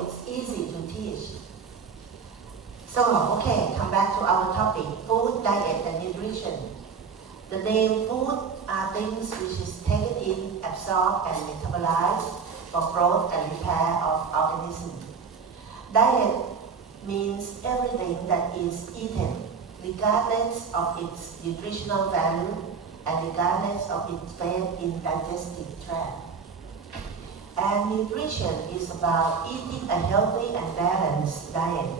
it's easy to teach. So, okay, come back to our topic, food, diet, and nutrition. The name food are things which is taken in, absorbed, and metabolized for growth and repair of organism. Diet means everything that is eaten, regardless of its nutritional value and regardless of its fate in digestive tract. And nutrition is about eating a healthy and balanced diet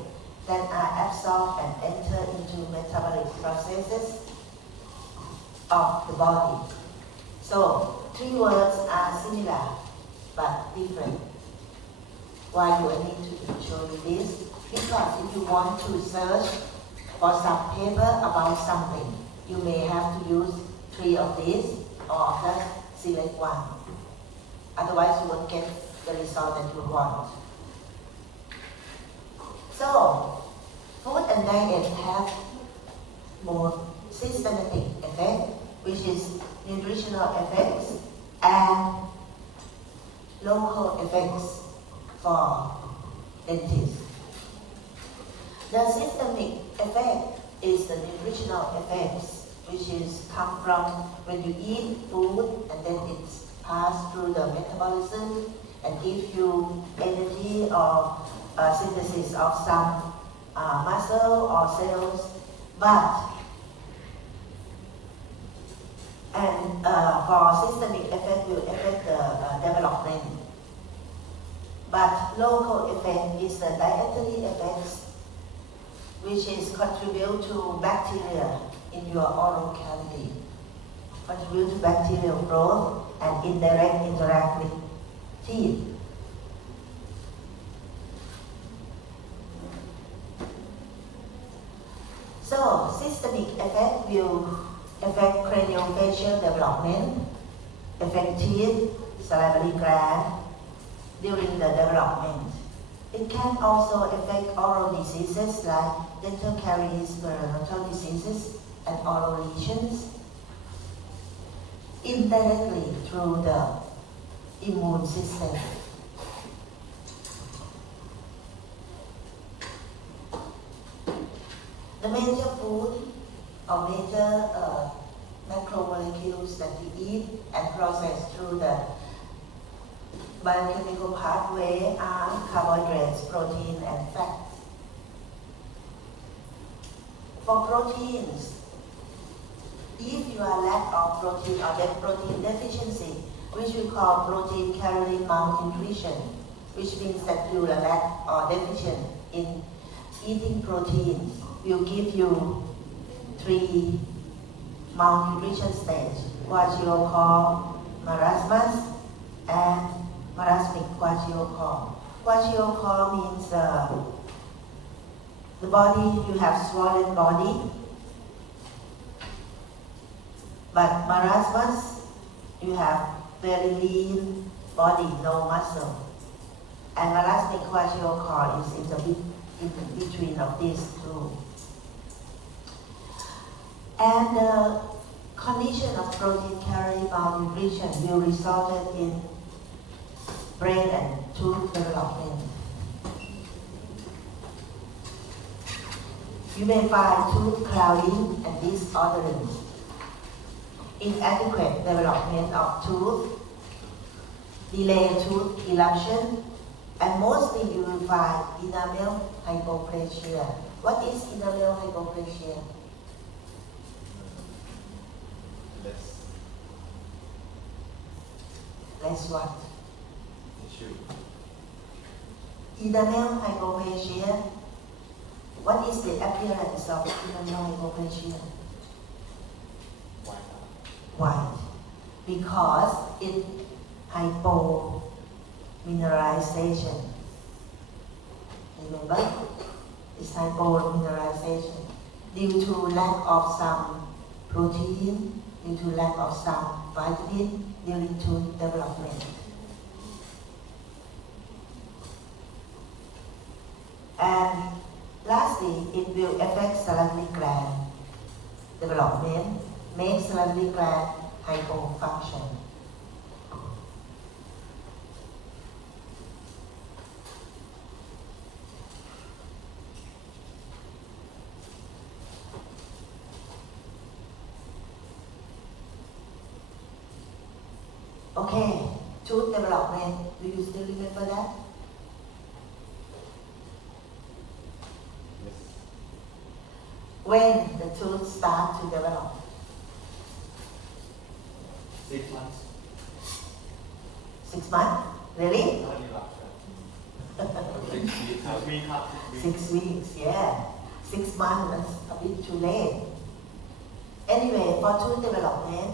that are absorbed and enter into metabolic processes of the body. So, three words are similar but different. Why do I need to show you this? Because if you want to search for some paper about something, you may have to use three of these or just select one. Otherwise, you won't get the result that you want. So, food and diet have more systematic effect, which is nutritional effects and local effects for dentists. The systemic effect is the nutritional effects, which is come from when you eat food and then it's passed through the metabolism and give you energy or synthesis of some muscle or cells. For systemic effect will affect the development. But local effect is the dietary effects, which is contribute to bacteria in your oral cavity, contribute to bacterial growth and indirect interact with teeth. So, systemic effect will affect craniofacial development, affect teeth, salivary gland during the development. It can also affect oral diseases like dental caries, periodontal diseases, and oral lesions, indirectly through the immune system. The major food or major macromolecules that we eat and process through the biochemical pathway are carbohydrates, protein, and fats. For proteins, if you are lack of protein or protein deficiency, which we call protein calorie malnutrition, which means that you are lack or deficient in eating protein, will give you three malnutrition stages, what you call marasmus and marasmic kwashiorkor. Kwashiorkor means the body, you have swollen body, but marasmus, you have very lean body, no muscle. And marasmic kwashiorkor is in between of these two. And the condition of protein calorie malnutrition will result in brain and tooth development. You may find tooth clouding and disordering, inadequate development of tooth, delayed tooth eruption, and mostly you will find enamel hypoplasia. What is enamel hypoplasia? Less what? Enamel hypoplasia. What is the appearance of enamel hypoplasia? White. Because it hypomineralization. Remember? It's hypomineralization due to lack of some protein, due to lack of some vitamin during tooth development. And lastly, it will affect salivary gland development, make salivary gland hypofunction. Okay, tooth development. Do you still remember that? Yes. When the tooth start to develop? 6 months. 6 months? Really? 6 weeksครับ 6 weeks, yeah. 6 months is a bit too late. Anyway, for tooth development,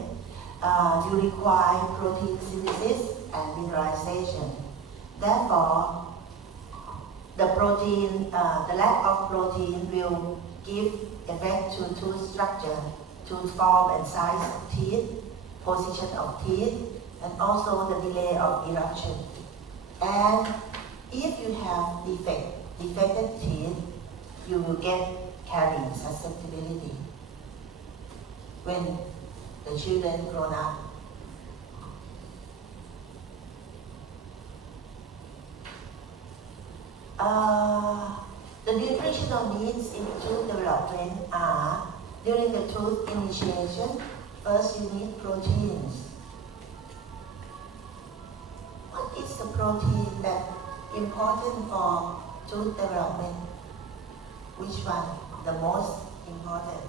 you require protein synthesis and mineralization. Therefore, the lack of protein will give effect to tooth structure, tooth form and size of teeth, position of teeth, and also the delay of eruption. And if you have defected teeth, you will get caries susceptibility when the children grown up. The nutritional needs in tooth development are, during the tooth initiation, first you need proteins. What is the protein that important for tooth development? Which one? The most important?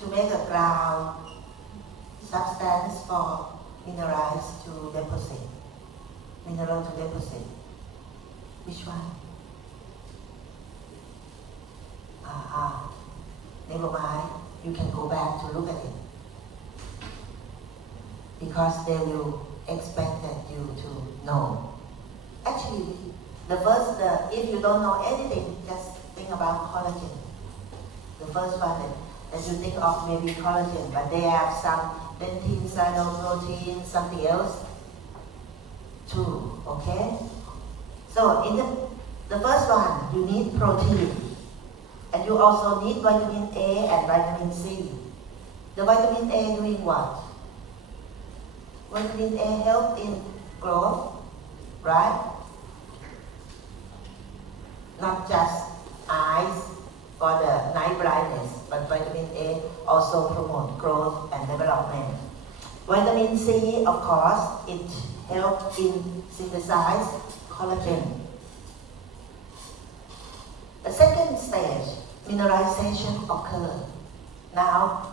To make a ground substance for mineral to deposit. Which one? Never mind. You can go back to look at it. Because they will expect you to know. Actually, if you don't know anything, just think about collagen. The first one that you think of maybe collagen, but they have some dentin, cyanoprotein, something else too, okay? So in the first one, you need protein. And you also need vitamin A and vitamin C. The vitamin A doing what? Vitamin A help in growth, right? Not just eyes for the night blindness, but vitamin A also promote growth and development. Vitamin C, of course, it helps in synthesize collagen. The second stage, mineralization occurs. Now,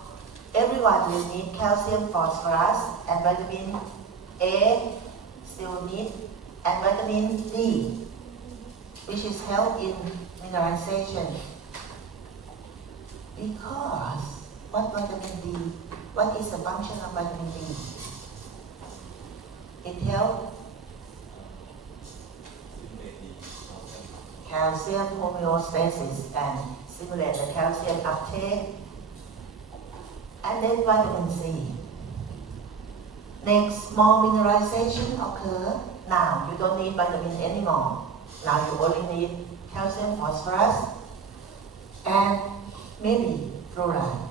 everyone will need calcium, phosphorus, and vitamin A still need, and vitamin D, which is help in mineralization. Because what is the function of vitamin D? It helps calcium homeostasis and stimulate the calcium uptake. And then vitamin C. Next, more mineralization occur. Now you don't need vitamin anymore. Now you only need calcium, phosphorus, and maybe fluoride.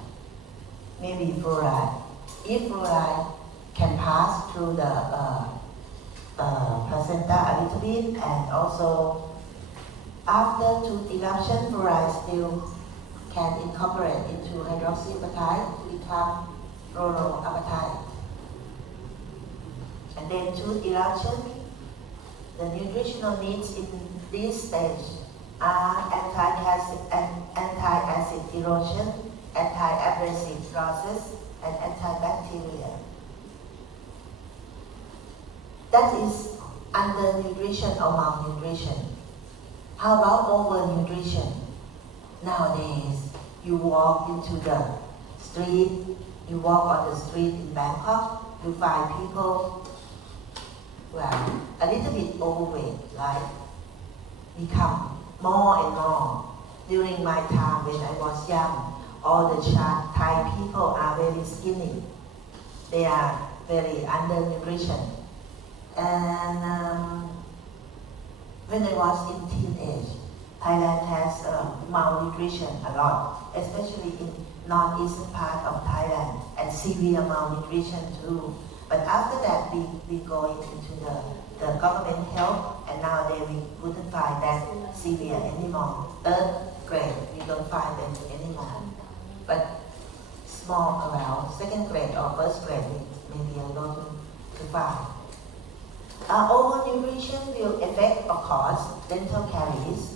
If fluoride can pass through the placenta a little bit, and also after tooth eruption, fluoride still can incorporate into hydroxyapatite to become fluoroapatite. And then tooth eruption, the nutritional needs in this stage are anti-acid erosion, anti-abrasive process, and antibacterial. That is undernutrition or malnutrition. How about overnutrition? Nowadays, you walk into the street, you walk on the street in Bangkok, you find people, well, a little bit overweight, right? Become more and more. During my time when I was young, all the Thai people are very skinny. They are very undernutrition. And when I was in teenage, Thailand has malnutrition a lot, especially in northeastern part of Thailand, and severe malnutrition too. But after that, we go into the government help, and nowadays we wouldn't find that severe anymore. Third grade, we don't find them anymore. But small around second grade or first grade, we maybe a little too far. Overnutrition will affect, of course, dental caries,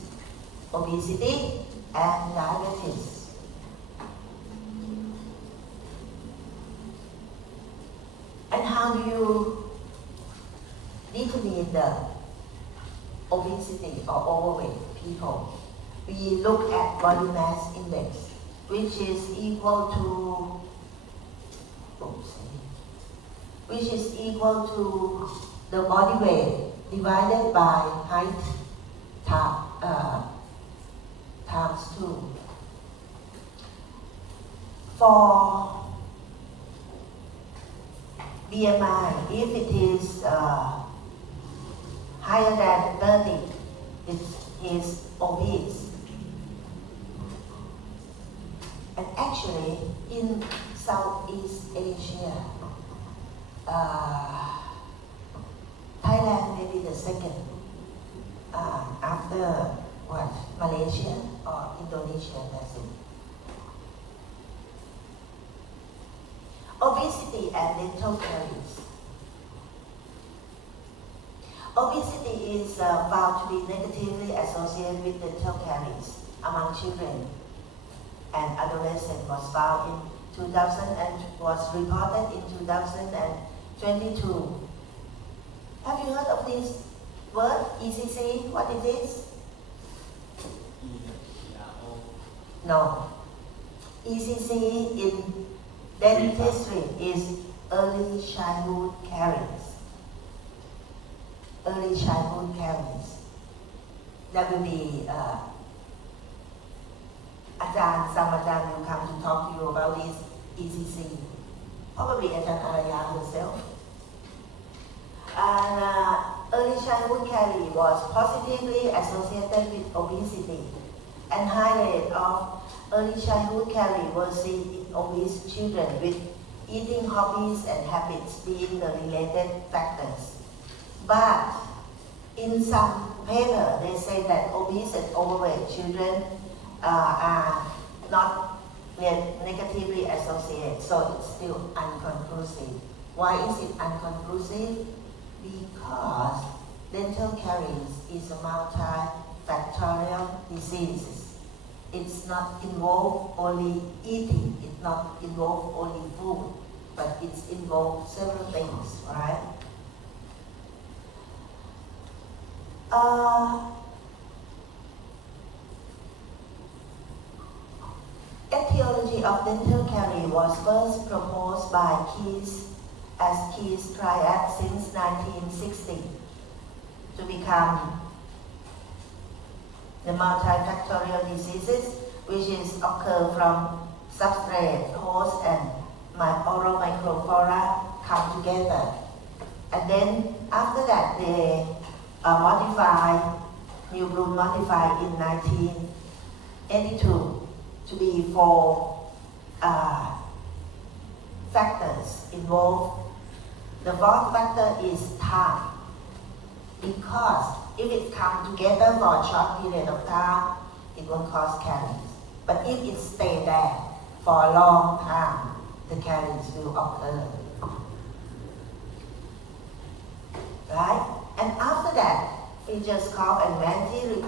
obesity, and diabetes. And how do you determine the obesity or overweight people? We look at body mass index, which is equal to the body weight divided by height times 2. For BMI, if it is higher than 30, it is obese. And actually, in Southeast Asia, Thailand may be the second after Malaysia or Indonesia, that's it. Obesity and dental caries. Obesity is found to be negatively associated with dental caries among children and adolescents, was found in 2000 and was reported in 2022. Have you heard of this word, ECC? What it is? No. ECC in dentistry is early childhood caries. Early childhood caries. That will be some Ajahn will come to talk to you about this ECC. Probably Ajahn Araya herself. And early childhood caries was positively associated with obesity, and high rate of early childhood caries was seen in obese children, with eating hobbies and habits being the related factors. But in some paper, they say that obese and overweight children are not negatively associated, so it's still inconclusive. Why is it inconclusive? Because dental caries is a multifactorial disease. It's not involved only eating, it's not involved only food, but it's involved several things, right? Etiology of dental caries was first proposed by Keys Triad since 1960 to become the multifactorial diseases, which is occur from substrate, host, and oral microflora come together. And then after that, they New Bloom modified in 1982 to be 4 factors involved. The 4th factor is time, because if it comes together for a short period of time, it won't cause caries. But if it stays there for a long time, the caries will occur. Right? And after that, Fridtjof and Manti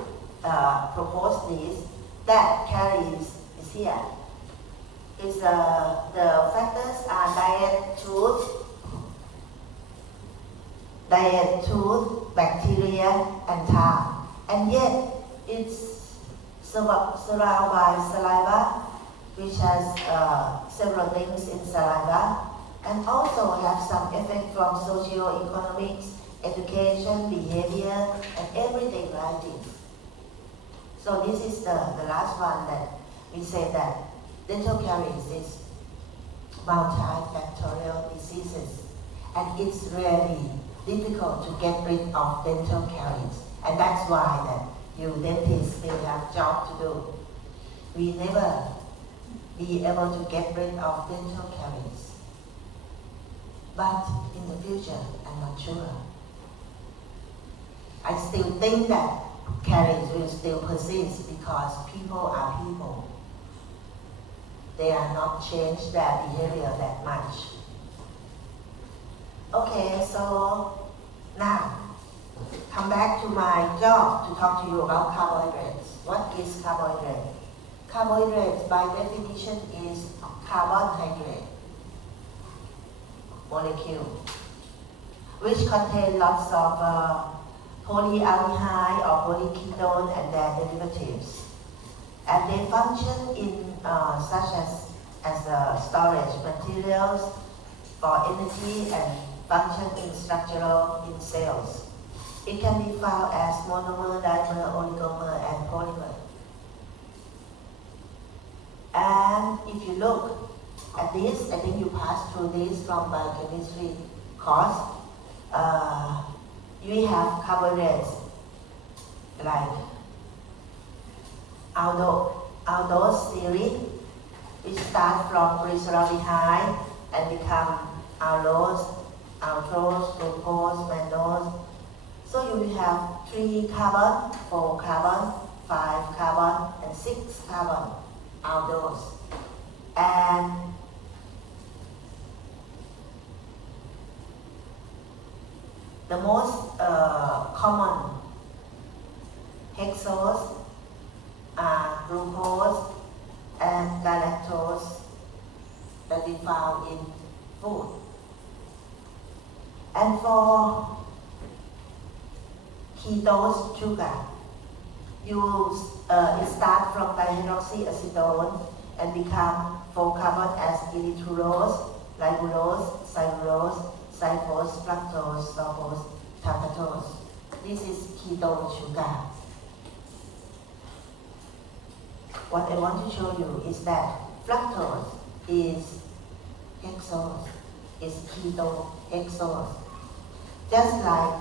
proposed this, that caries is here. The factors are diet, tooth, bacteria, and time. And yet, it's surrounded by saliva, which has several things in saliva, and also have some effect from socio-economics, education, behavior, and everything like this. So this is the last one that we say that dental caries is multifactorial diseases, and it's really difficult to get rid of dental caries, and that's why that you dentists still have job to do. We never be able to get rid of dental caries, but in the future, I'm not sure. I still think that caries will still persist because people are people. They are not change their behavior that much. Okay, so now come back to my job to talk to you about carbohydrates. What is carbohydrate? Carbohydrate by definition is carbohydrate molecule which contain lots of polyaldehyde or polyketone and their derivatives. And they function in such as storage materials for energy and function in structural in cells. It can be found as monomer, dimer, oligomer, and polymer. And if you look at this, I think you passed through this from biochemistry course. You have carbohydrates like aldose series, which start from glyceraldehyde and become aldose, aldose, glucose, mannose. So you will have 3 carbon, 4 carbon, 5 carbon, and 6 carbon aldose. And the most common hexose are glucose and galactose that we found in food. And for ketose sugar, it starts from dihydroxyacetone and become 4 carbon as erythrulose, ribulose, cellulose, xylose, fructose, sucrose, talkatose. This is ketone sugar. What I want to show you is that fructose is hexose, is keto hexose. Just like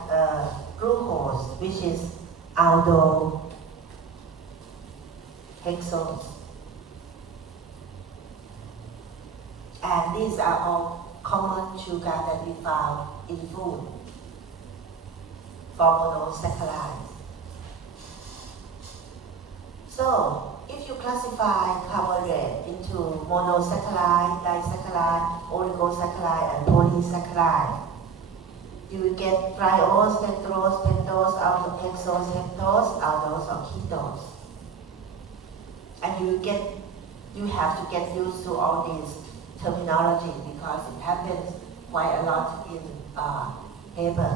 glucose, which is aldo hexose. And these are all common sugar that we found in food for monosaccharides. So, if you classify carbohydrate into monosaccharide, disaccharide, oligosaccharide, and polysaccharide, you will get triose, tetrose, pentose, aldose, hexose, heptose, aldose, or ketose. And you have to get used to all these terminology because it happens quite a lot in paper.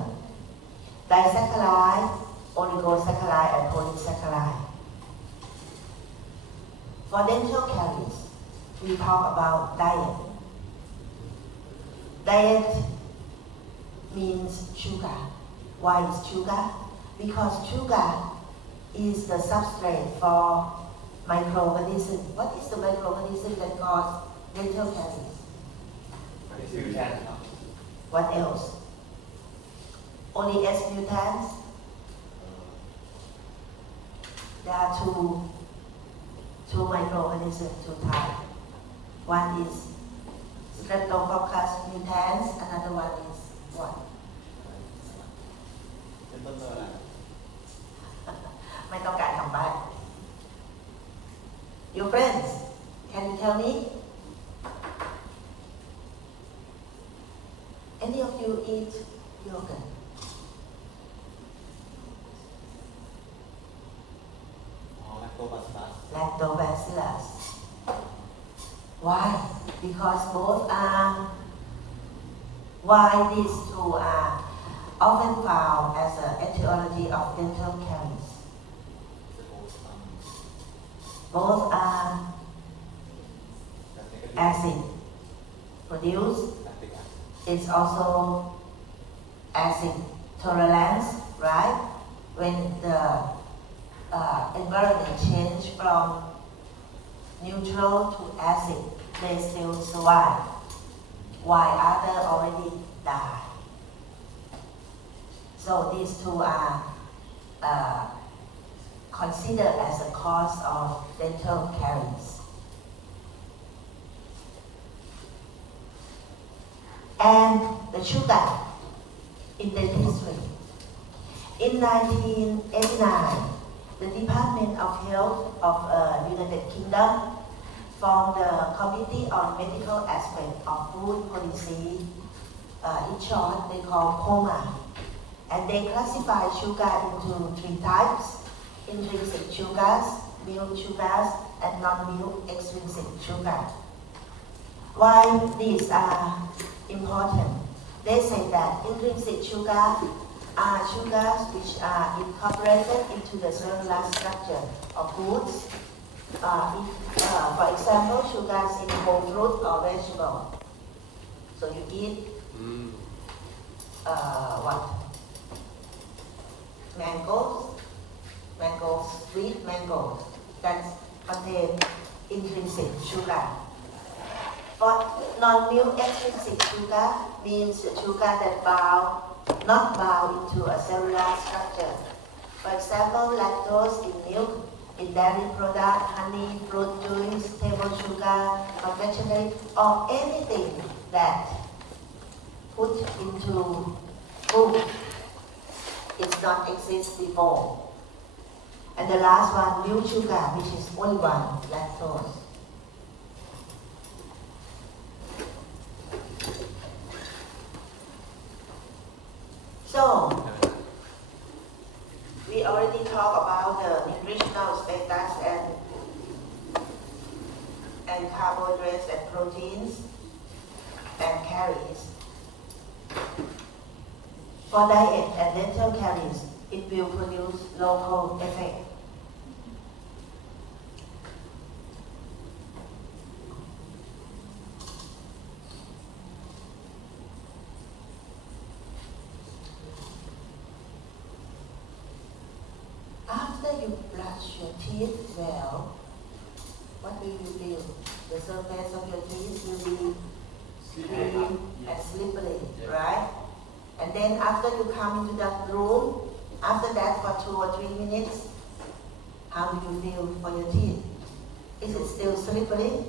Disaccharide, oligosaccharide, and polysaccharide. For dental caries, we talk about diet. Diet means sugar. Why is sugar? Because sugar is the substrate for microorganism. What is the microorganism that cause dental caries? What else? Only S mutants? There are two microorganisms, 2 types. One is Streptococcus mutans, another one is what? ไม่ต้องการคำใบ้ Your friends, can you tell me? Any of you eat yogurt? Lactobacillus. Why? Because both are. Why these 2 are often found as an etiology of dental caries? Both are acid produced. It's also acid tolerance, right? When the environment change from neutral to acid, they still survive, while others already die. So these 2 are considered as a cause of dental caries. And the sugar in dentistry. In 1989, the Department of Health of United Kingdom formed the Committee on Medical Aspects of Food Policy in short, they call coma. And they classify sugar into 3 types: intrinsic sugars, milk sugars, and non-milk extrinsic sugar. Why these are important? They say that intrinsic sugar are sugars which are incorporated into the cellular structure of foods. For example, sugars in whole fruit or vegetable. So you eat what? Mangoes, sweet mangoes that contain intrinsic sugar. For non-milk extrinsic sugar means the sugar that not bound into a cellular structure. For example, lactose in milk, in dairy product, honey, fruit juice, table sugar, confectionery, or anything that put into food. It not exist before. And the last one, milk sugar, which is only one, lactose. So, we already talked about the nutritional status and carbohydrates and proteins and calories. For diet and dental caries, it will produce local effect. After you brush your teeth well, what will you feel? The surface of your teeth will be clean and slippery, right? And then after you come into that room, after that for 2 or 3 minutes, how do you feel for your teeth? Is it still slippery?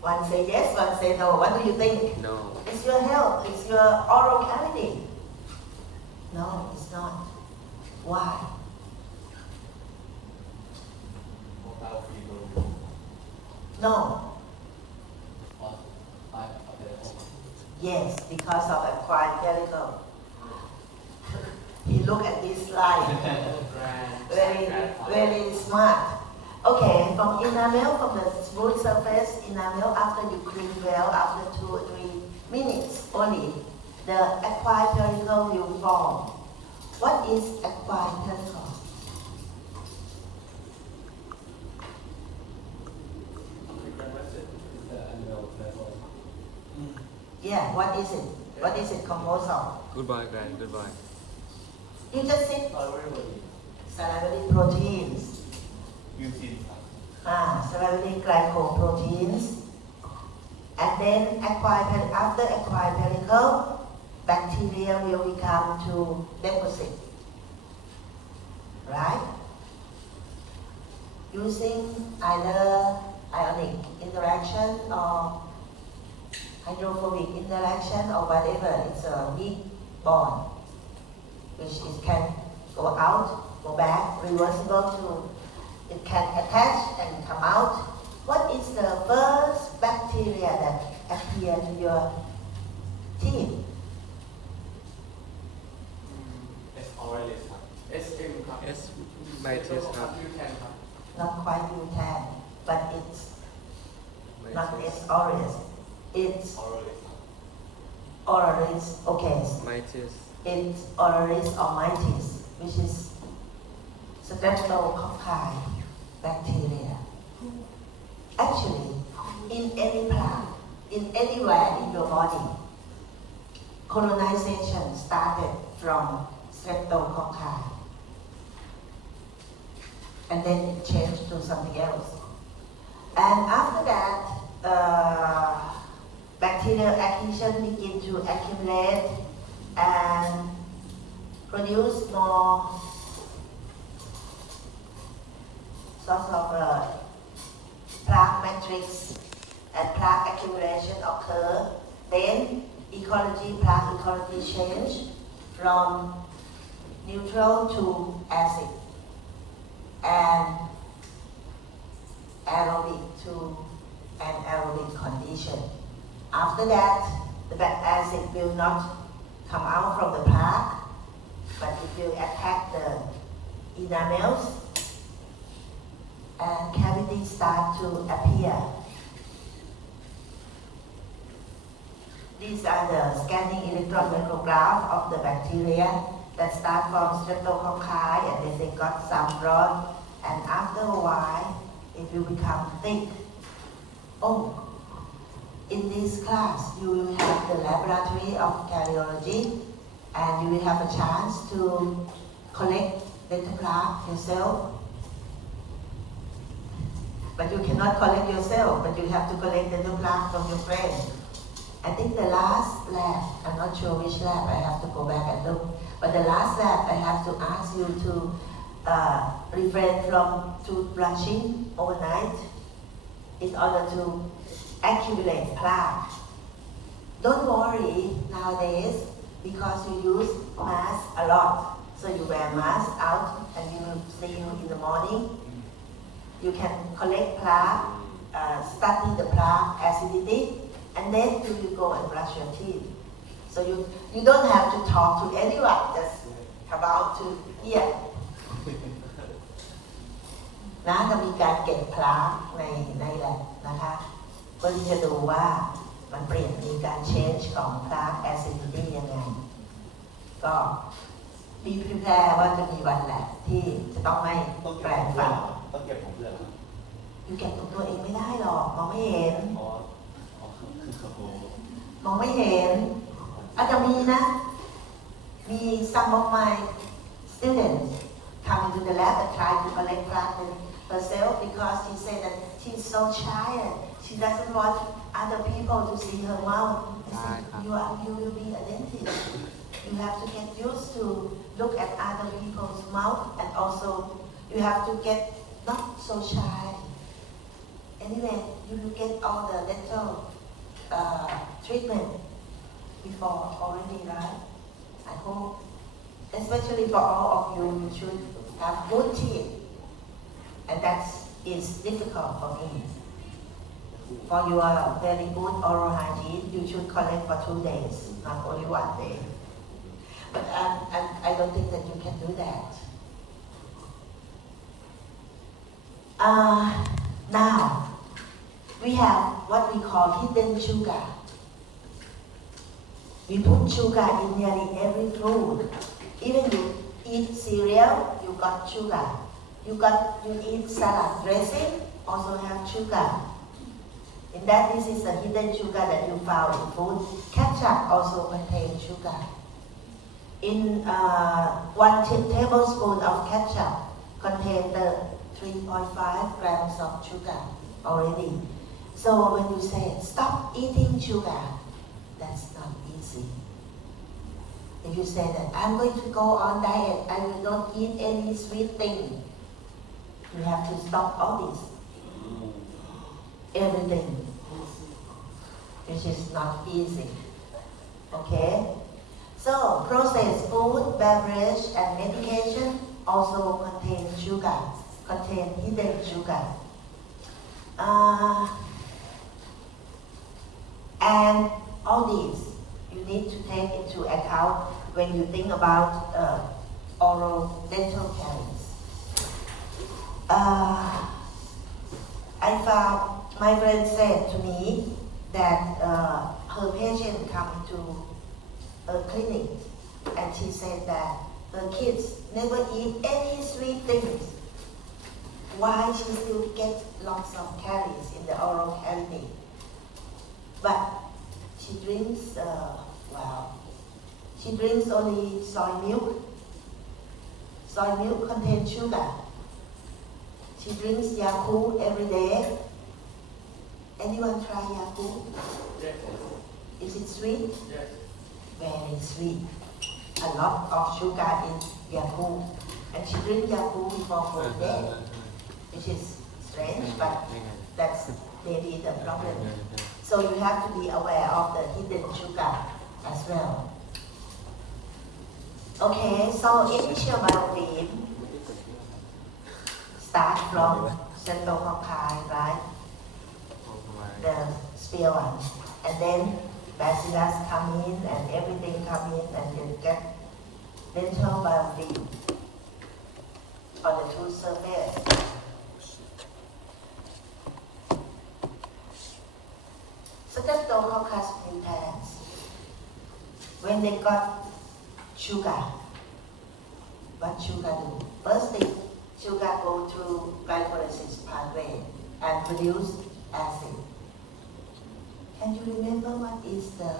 One say yes, one say no. What do you think? No. It's your health, it's your oral cavity. No, it's not. Why? No. Yes, because of acquired chemical. He look at this slide. Very smart. Okay, from enamel, from the smooth surface enamel, after you clean well, after 2 or 3 minutes only, the acquired particle will form. What is acquired particle? Yeah, what is it? What is it composed of? Goodbye, Grand. Goodbye. You just said salivary proteins. Salivary glycoproteins. And then after acquired particle, bacteria will become to deposit. Right? Using either ionic interaction or hydrophobic interaction or whatever, it's a weak bond, which it can go out, go back, reversible it can attach and come out. What is the first bacteria that appear to your teeth? S. Mitis, Not quite mutant, but it's not S. aureus. It's Oralis, okay. Mitis. It's Oralis or mitis, which is streptococci bacteria. Actually, in any plant, in anywhere in your body, colonization started from streptococci. And then it changed to something else. And after that, bacterial adhesion begin to accumulate and produce more sort of plaque matrix, and plaque accumulation occur. Then plaque ecology change from neutral to acid. And aerobic to an aerobic condition. After that, the bad acid will not come out from the plaque, but it will attack the enamels and cavities start to appear. These are the scanning electron micrograph of the bacteria that start from streptococci and then they got some rod, and after a while it will become thick. Oh, in this class you will have the laboratory of cardiology and you will have a chance to collect dental plaque yourself. But you cannot collect yourself, but you have to collect dental plaque from your friend. I think the last lab, I'm not sure which lab, I have to go back and look. But the last lab, I have to ask you to refrain from toothbrushing overnight in order to accumulate plaque. Don't worry nowadays because you use mask a lot. So you wear mask out and you will see you in the morning. You can collect plaque, study the plaque acidity, and then you will go and brush your teeth. So you don't have to talk to anyone, just about to hear. นะจะมีการเก็บพลาสในแลบนะคะเพื่อที่จะดูว่ามันเปลี่ยนมีการ change ของพลาส acidity ยังไงก็มีพรีแพร์ว่าจะมีวันแลบที่จะต้องไม่แปลงฟัน ต้องเก็บของเพื่อนเหรอ อยู่เก็บของตัวเองไม่ได้หรอกมองไม่เห็น อ๋อคือโอ้ มองไม่เห็นอาจจะมีนะมี some of my students come into the lab and try to collect plaque herself because she said that she's so shy and she doesn't want other people to see her mouth. I said, you will be a dentist. You have to get used to look at other people's mouth and also you have to get not so shy. Anyway, you will get all the dental treatment before already, right? I hope, especially for all of you, you should have good teeth, and that is difficult for me. For your very good oral hygiene, you should collect for 2 days, not only 1 day. But I don't think that you can do that. Now, we have what we call hidden sugar. We put sugar in nearly every food. Even you eat cereal, you got sugar. You eat salad dressing, also have sugar. In that, this is the hidden sugar that you found in food. Ketchup also contains sugar. In 1 tablespoon of ketchup contains the 3.5 grams of sugar already. So when you say, stop eating sugar, that's not easy. If you say that, I'm going to go on diet, I will not eat any sweet thing, you have to stop all this. Everything, which is not easy. Okay? So, processed food, beverage, and medication also contain sugar, contain hidden sugar. And all these you need to take into account when you think about oral dental caries. I found my friend said to me that her patient come to a clinic and she said that her kids never eat any sweet things. Why she still gets lots of caries in the oral cavity? But she drinks, she drinks only soy milk. Soy milk contains sugar. She drinks Yakult every day. Anyone try Yakult? Yes. Is it sweet? Yes. Very sweet. A lot of sugar in Yakult. And she drinks Yakult before her day, which is strange, but that's maybe the problem. So you have to be aware of the hidden sugar as well. Okay, so initial biofilm start from streptococci, right? Oh my. The spear one. And then bacillus come in and everything come in and you get dental biofilm on the tooth surface. Streptococcus mutans, when they got sugar, what sugar do? First thing, sugar go through glycolysis pathway and produce acid. Can you remember what is the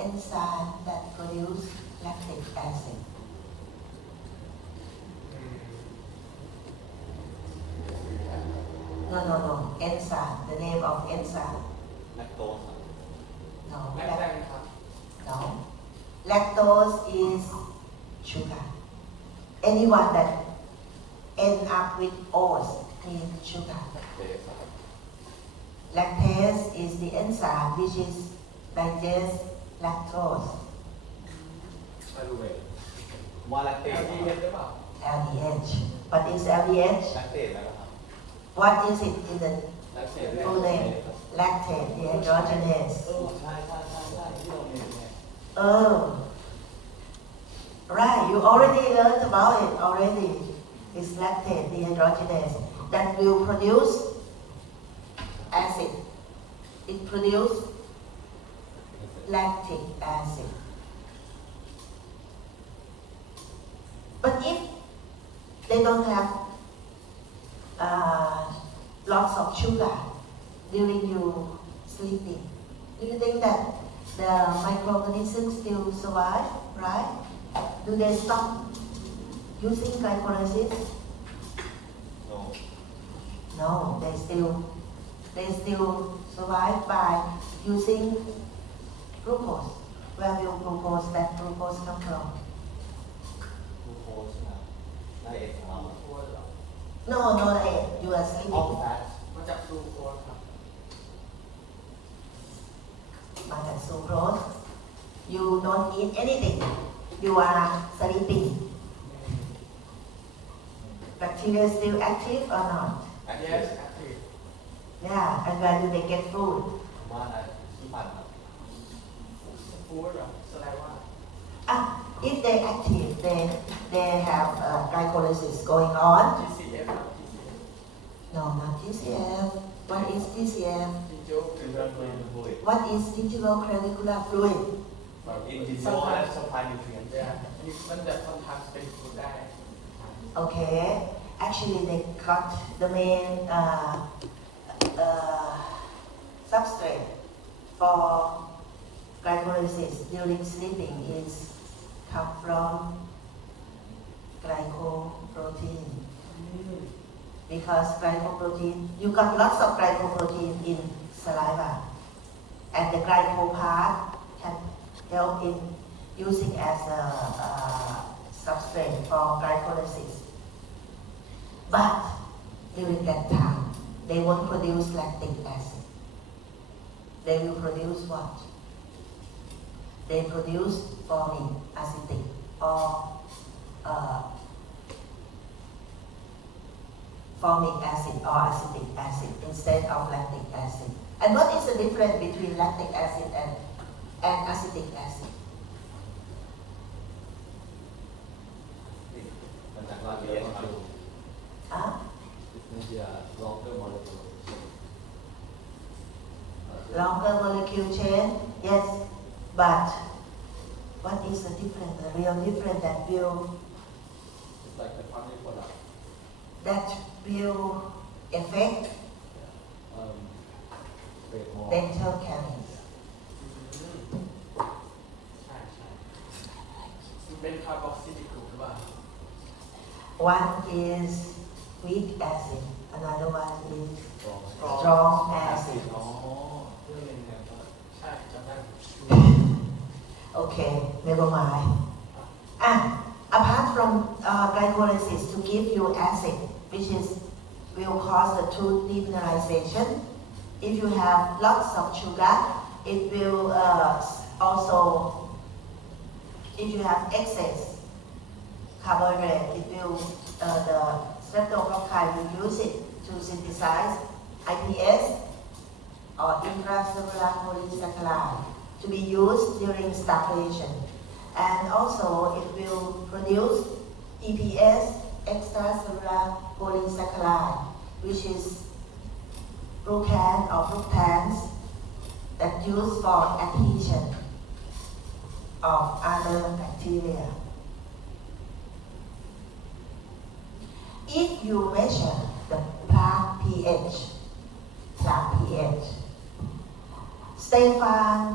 enzyme that produce lactic acid? No. Enzyme. The name of enzyme. แลคโตส No. แรกๆครับ No. Lactose is sugar. Anyone that end up with O's means sugar. เบสครับ Lactase is the enzyme which is digest lactose. มาดูเอง ว่าแลคเต เอ ส ลดีเอสหรือเปล่า LDH. What is LDH? แลคเตสแล้วครับ What is it in the แลคเตส full name? Lactate dehydrogenase. ใช่ที่เราเรียนเนี่ย Oh, right. You already learned about it already. It's lactate dehydrogenase that will produce acid. It produces lactic acid. But if they don't have lots of sugar during you sleeping, do you think that the microorganisms still survive, right? Do they stop using glycolysis? no No, they still survive by using glucose. Where will that glucose come from? ลูโคสนะไดเอทของเรา โค้ดเหรอ No, you are ออฟ sleeping. แฟต มาจากดูโค้ดครับ Mother sucrose. You don't eat anything. You are sleeping. Bacteria still active or not? แอค เย ทีฟ สแอคทีฟ Yeah, and where do they get food? ว่านะที่ปั่นครับ ฟูดเหรอสไลด์ว่า If they're active, they have glycolysis going on. GCF ครับ GCF No, not TCF. What is TCF? จีโจ๊ก คือเรื่องเรียนรู้อีก What is tubulocranicular fluid? อินดิโซและสปายนิวทรีน เดี๋ยวมันจะทำทางเป็นฟูดได้ Okay. Actually, they got the main substrate for glycolysis during sleeping is come from glycoprotein. Because glycoprotein, you got lots of glycoprotein in saliva, and the glyco part can help in using as a substrate for glycolysis. But during that time, they won't produce lactic acid. They will produce what? They produce formic acetic or formic acid or acetic acid instead of lactic acid. And what is the difference between lactic acid and acetic acid? มันจากลาเบียมาดู Huh? มันจะลองเพิ่มโมเลกุล Longer molecule chain? Yes. But what is the difference, the real difference that will It's like the final product affect create more dental caries? ใช่มันเป็นคาร์บอกซิลิกกรุ๊ปหรือเปล่า One is weak acid, another one is strong strong acid. อ๋อเรื่องเรียนเนี่ยก็ ใช่จำได้ Okay, never mind. Apart from glycolysis to give you acid, which will cause the tooth demineralization, if you have lots of sugar, it will also, if you have excess carbohydrate, it will the streptococci will use it to synthesize IPS or intracellular polysaccharide to be used during starvation. And also it will produce EPS, extracellular polysaccharide, which is glucan or fructans that used for adhesion of other bacteria. If you measure the plant pH, Stefan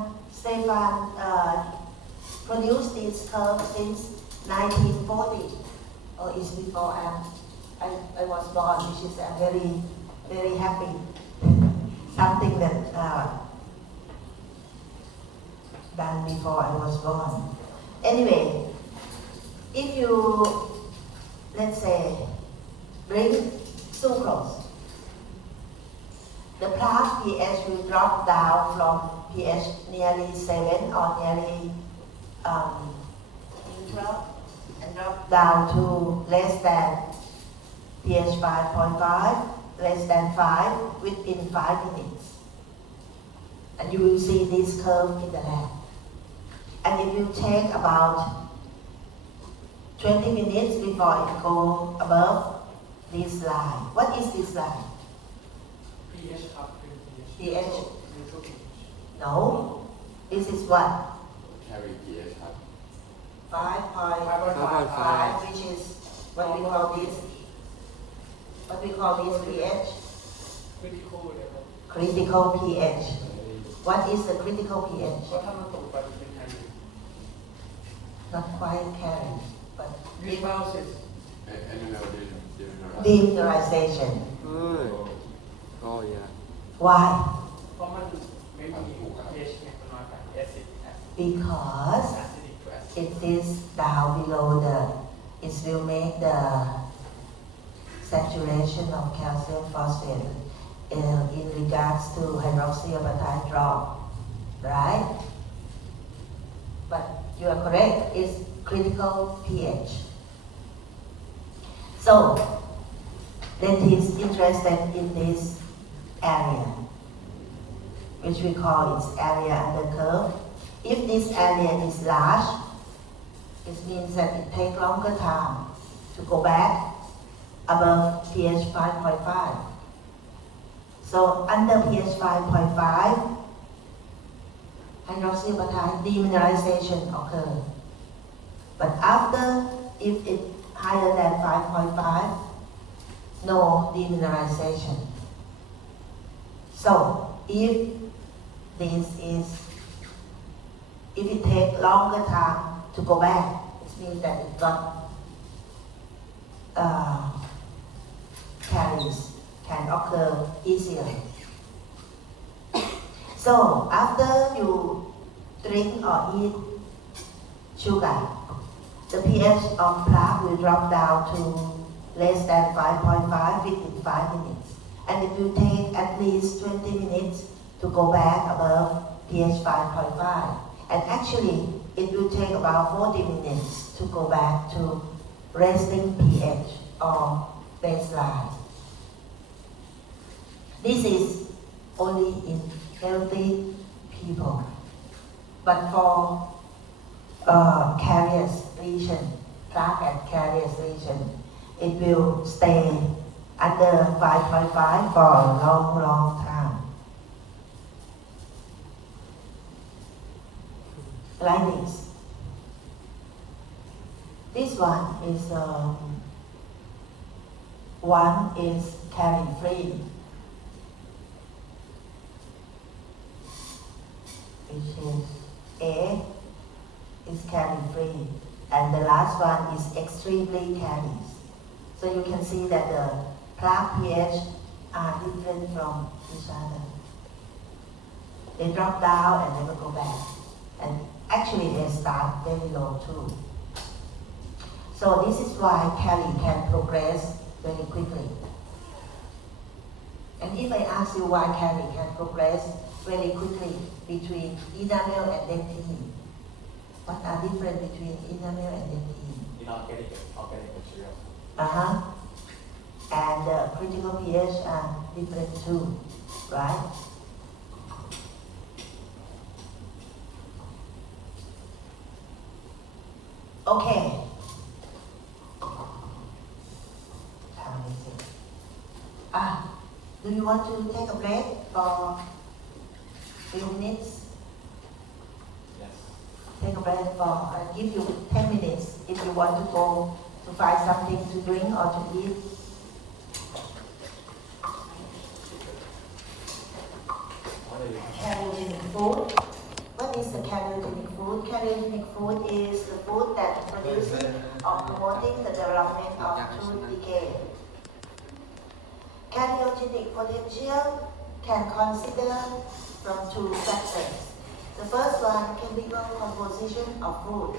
produced this curve since 1940, or is before I was born, which is very, very happy. Something that done before I was born. Anyway, if you, let's say, drink sucrose, the plant pH will drop down from pH nearly 7 or nearly neutral and drop down to less than pH 5.5, less than 5 within 5 minutes. And you will see this curve in the lab. And it will take about 20 minutes before it goes above this line. What is this line? pH ครับ pH? neutral pH No. This is what? carry pH ครับ 5.5, which is what we call this? What we call this pH? critical เลยครับ Critical pH. What is the critical pH? เพราะถ้ามันตกไปมันเป็นไฮดร Not quite carried, but greenhouses animal demineralization. เฮ้ยก็อย่า Why? เพราะมันไม่มี pH เนี่ยมันน้อยไป acid Because acidic to acid it is down below it will make the saturation of calcium phosphate in regards to hydroxyapatite drop, right? But you are correct, it's critical pH. So, dentists interested in this area, which we call its area under curve. If this area is large, it means that it takes longer time to go back above pH 5.5. So under pH 5.5, hydroxyapatite demineralization occurs. But after, if it's higher than 5.5, no demineralization. So if it takes longer time to go back, it means that it got caries can occur easier. So after you drink or eat sugar, the pH of plaque will drop down to less than 5.5 within 5 minutes. And it will take at least 20 minutes to go back above pH 5.5. And actually, it will take about 40 minutes to go back to resting pH or baseline. This is only in healthy people. But for carious lesion, plaque and carious lesion, it will stay under 5.5 for a long, long time. Like this. This one is carie free, which is A is carie free, and the last one is extremely caries. So you can see that the plaque pH are different from each other. They drop down and never go back. And actually they start very low too. So this is why carie can progress very quickly. And if I ask you why carie can progress very quickly between enamel and dentine, what are different between enamel and dentine? inorganic material Uh-huh. and the critical pH are different too, right? Okay. Do you want to take a break for few minutes? Yes. Take a break for, I'll give you 10 minutes if you want to go to find something to drink or to eat. Cariogenic food. What is the cariogenic food? Cariogenic food is the food that produces or promoting the development of tooth decay. Cariogenic potential can consider from two factors. The first one, chemical composition of food,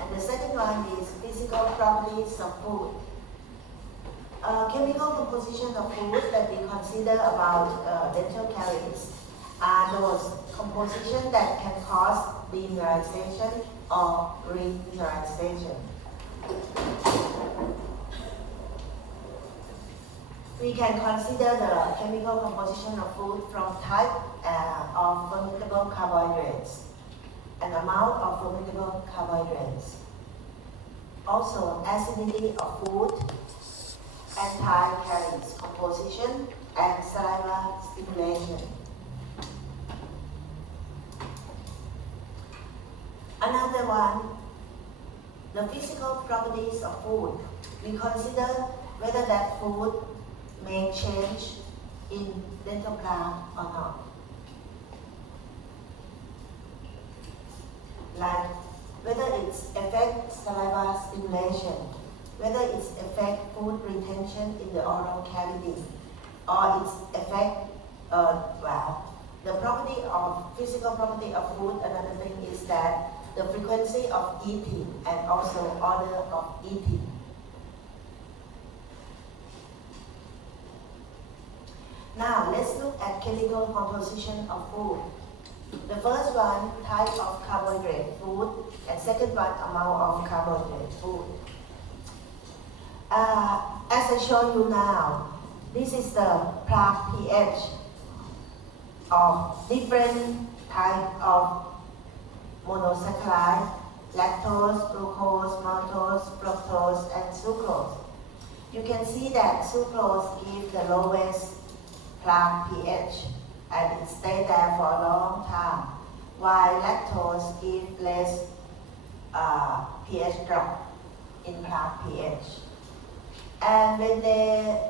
and the second one is physical properties of food. Chemical composition of food that we consider about dental caries are those compositions that can cause demineralization or remineralization. We can consider the chemical composition of food from type of fermentable carbohydrates and amount of fermentable carbohydrates. Also, acidity of food, anti-caries composition, and saliva stimulation. Another one, the physical properties of food. We consider whether that food may change in dental plaque or not. Like whether it's affect saliva stimulation, whether it's affect food retention in the oral cavity, or it's affect, the property of, physical property of food, another thing is that the frequency of eating and also order of eating. Now let's look at chemical composition of food. The first one, type of carbohydrate food, and second one, amount of carbohydrate food. As I show you now, this is the plaque pH of different type of monosaccharide, lactose, glucose, maltose, fructose, and sucrose. You can see that sucrose gives the lowest plaque pH and it stays there for a long time, while lactose gives less pH drop in plaque pH. And when they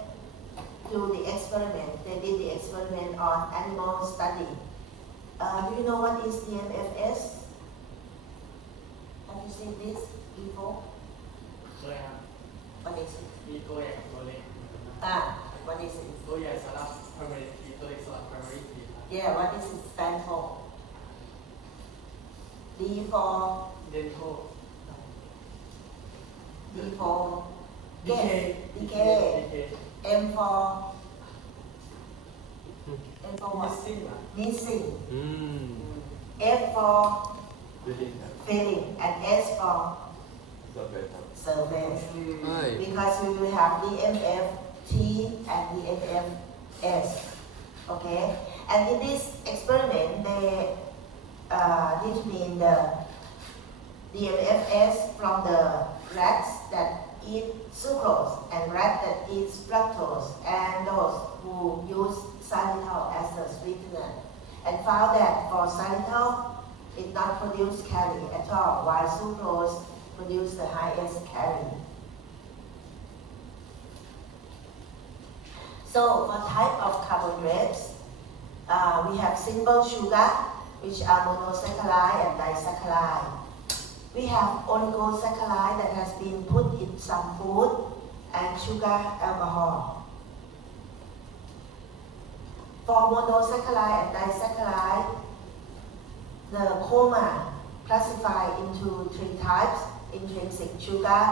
do the experiment, they did the experiment on animal study. Do you know what is DMFS? Have you seen this before? เคยครับ What is it? มีตัวใหญ่กับตัวเล็ก What is it? ตัวใหญ่สำหรับ primary teeth ตัวเล็กสำหรับ primary teeth ครับ Yeah, what does it stand for? D for dental D for decay decay. M for what? missing อ่ะ Missing. Mm. F for Really? filling and S for So better. surface. Right. Because we will have DMF T and DMF S. Okay? And in this experiment, they determine the DMFS from the rats that eat sucrose and rats that eat fructose and those who use xylitol as a sweetener, and found that for xylitol it not produce carie at all, while sucrose produce the highest carie. So for type of carbohydrates, we have simple sugar, which are monosaccharide and disaccharide. We have oligosaccharide that has been put in some food, and sugar alcohol. For monosaccharide and disaccharide, the coma classified into three types: intrinsic sugar,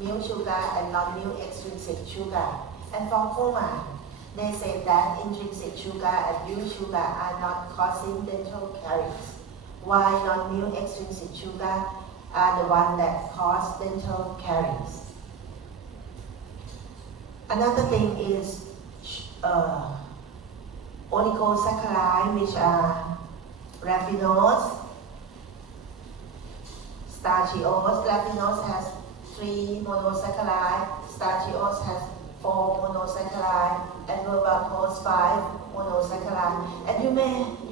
milk sugar, and non-milk extrinsic sugar. And for coma, they say that intrinsic sugar and milk sugar are not causing dental caries, while non-milk extrinsic sugar are the one that cause dental caries. Another thing is oligosaccharide, which are raffinose, starchose. Raffinose has 3 monosaccharide, starchose has 4 monosaccharide, and ribose 5 monosaccharide. And you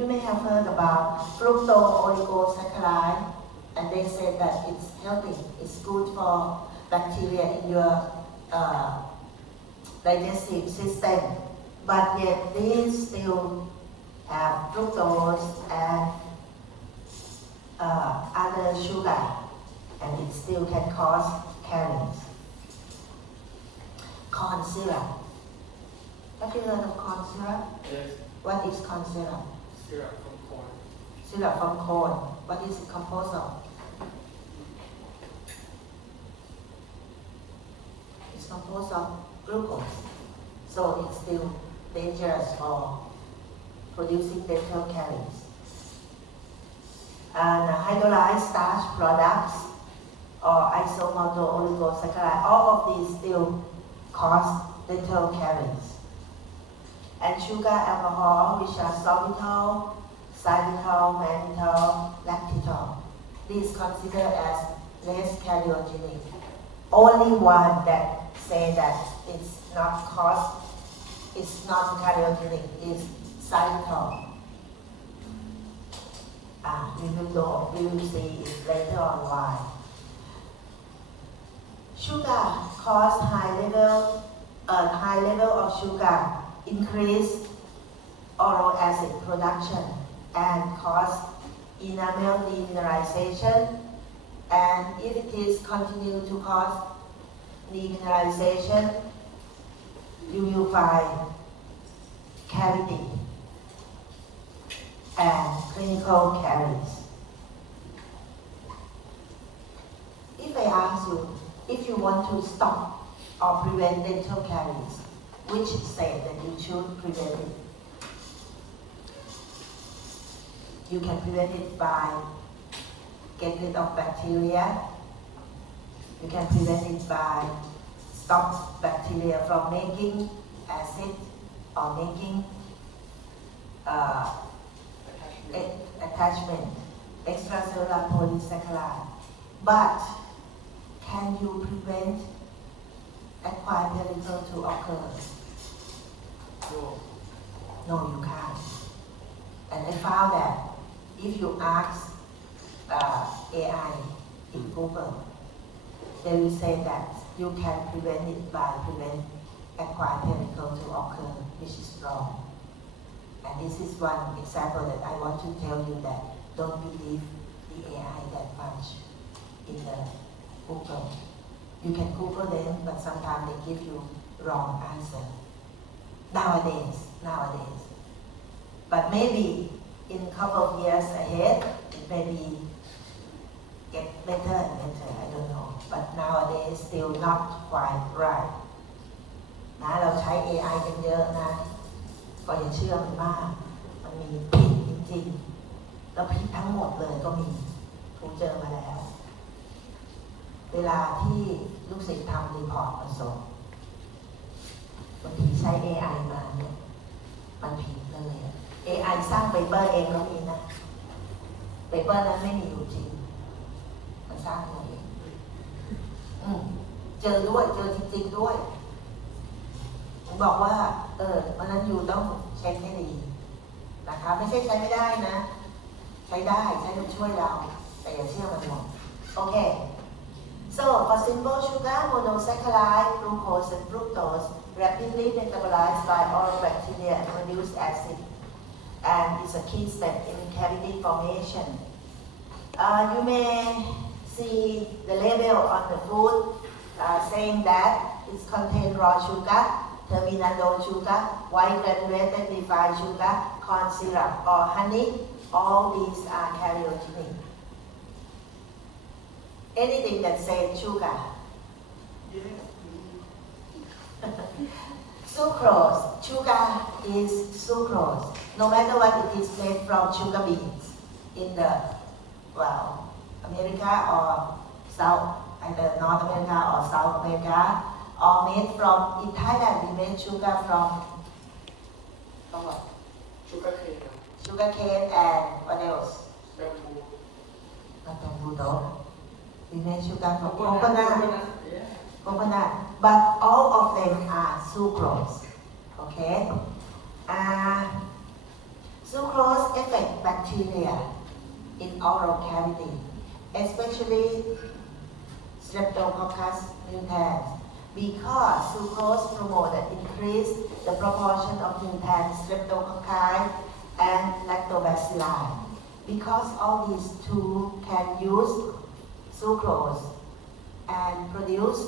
may have heard about fructooligosaccharides, and they say that it's healthy, it's good for bacteria in your digestive system. But yet these still have fructose and other sugar, and it still can cause caries. Corn syrup. Have you heard of corn syrup? Yes. What is corn syrup? Syrup from corn. Syrup from corn. What is it composed of? It's composed of glucose. So it's still dangerous for producing dental caries. And hydrolyzed starch products or isomaltooligosaccharides, all of these still cause dental caries. And sugar, alcohol, which are sorbitol, xylitol, mannitol, lactitol. These considered as less cariogenic. Only one that say that it's not cariogenic is xylitol. We will see it later on why. Sugar cause high level of sugar increase oral acid production and cause enamel demineralization. And if it is continue to cause demineralization, you will find cavity and clinical caries. If I ask you, if you want to stop or prevent dental caries, which say that you should prevent it? You can prevent it by getting rid of bacteria. You can prevent it by stop bacteria from making acid or making attachment, extracellular polysaccharide. But can you prevent acquired perical to occur? No, you can't. And I found that if you ask AI in Google, they will say that you can prevent it by prevent acquired perical to occur, which is wrong. And this is one example that I want to tell you that don't believe the AI that much in the Google. You can Google them, but sometimes they give you wrong answer. Nowadays. But maybe in a couple of years ahead, it may be get better and better, I don't know. But nowadays still not quite right. เราใช้ AI กันเยอะนะก็อย่าเชื่อมันมากมันมีผิดจริงๆแล้วผิดทั้งหมดเลยก็มีผมเจอมาแล้ว เวลาที่ลูกศิษย์ทำรีพอร์ตมาส่งบางทีใช้ AI มาเนี่ยมันผิดเลย AI สร้างเปเปอร์เองก็มีนะเปเปอร์นั้นไม่มีอยู่จริงมันสร้างมาเองเจอจริงๆด้วยผมบอกว่าวันนั้นอยู่ต้องเช็คให้ดีนะคะไม่ใช่ใช้ไม่ได้นะใช้ได้ใช้มันช่วยเราแต่อย่าเชื่อมันหมดโอเค So for simple sugar, monosaccharide, glucose and fructose rapidly metabolized by oral bacteria and produce acid, and it's a key step in cavity formation. You may see the label on the food saying that it contains raw sugar, terminal sugar, white granulated refined sugar, corn syrup or honey. All these are cariogenic. Anything that says sugar. Sucrose. Sugar is sucrose. No matter what it is made from sugar beans in the, America or South, either North America or South America, or made from, in Thailand we make sugar from sugar cane ครับ sugar cane and what else? แบมบู Not bamboo though. We make sugar from coconut. coconut yeah Coconut, but all of them are sucrose. Okay? Sucrose affect bacteria in oral cavity, especially Streptococcus mutans, because sucrose promotes and increase the proportion of mutant Streptococci and Lactobacilli. Because all these two can use sucrose and produce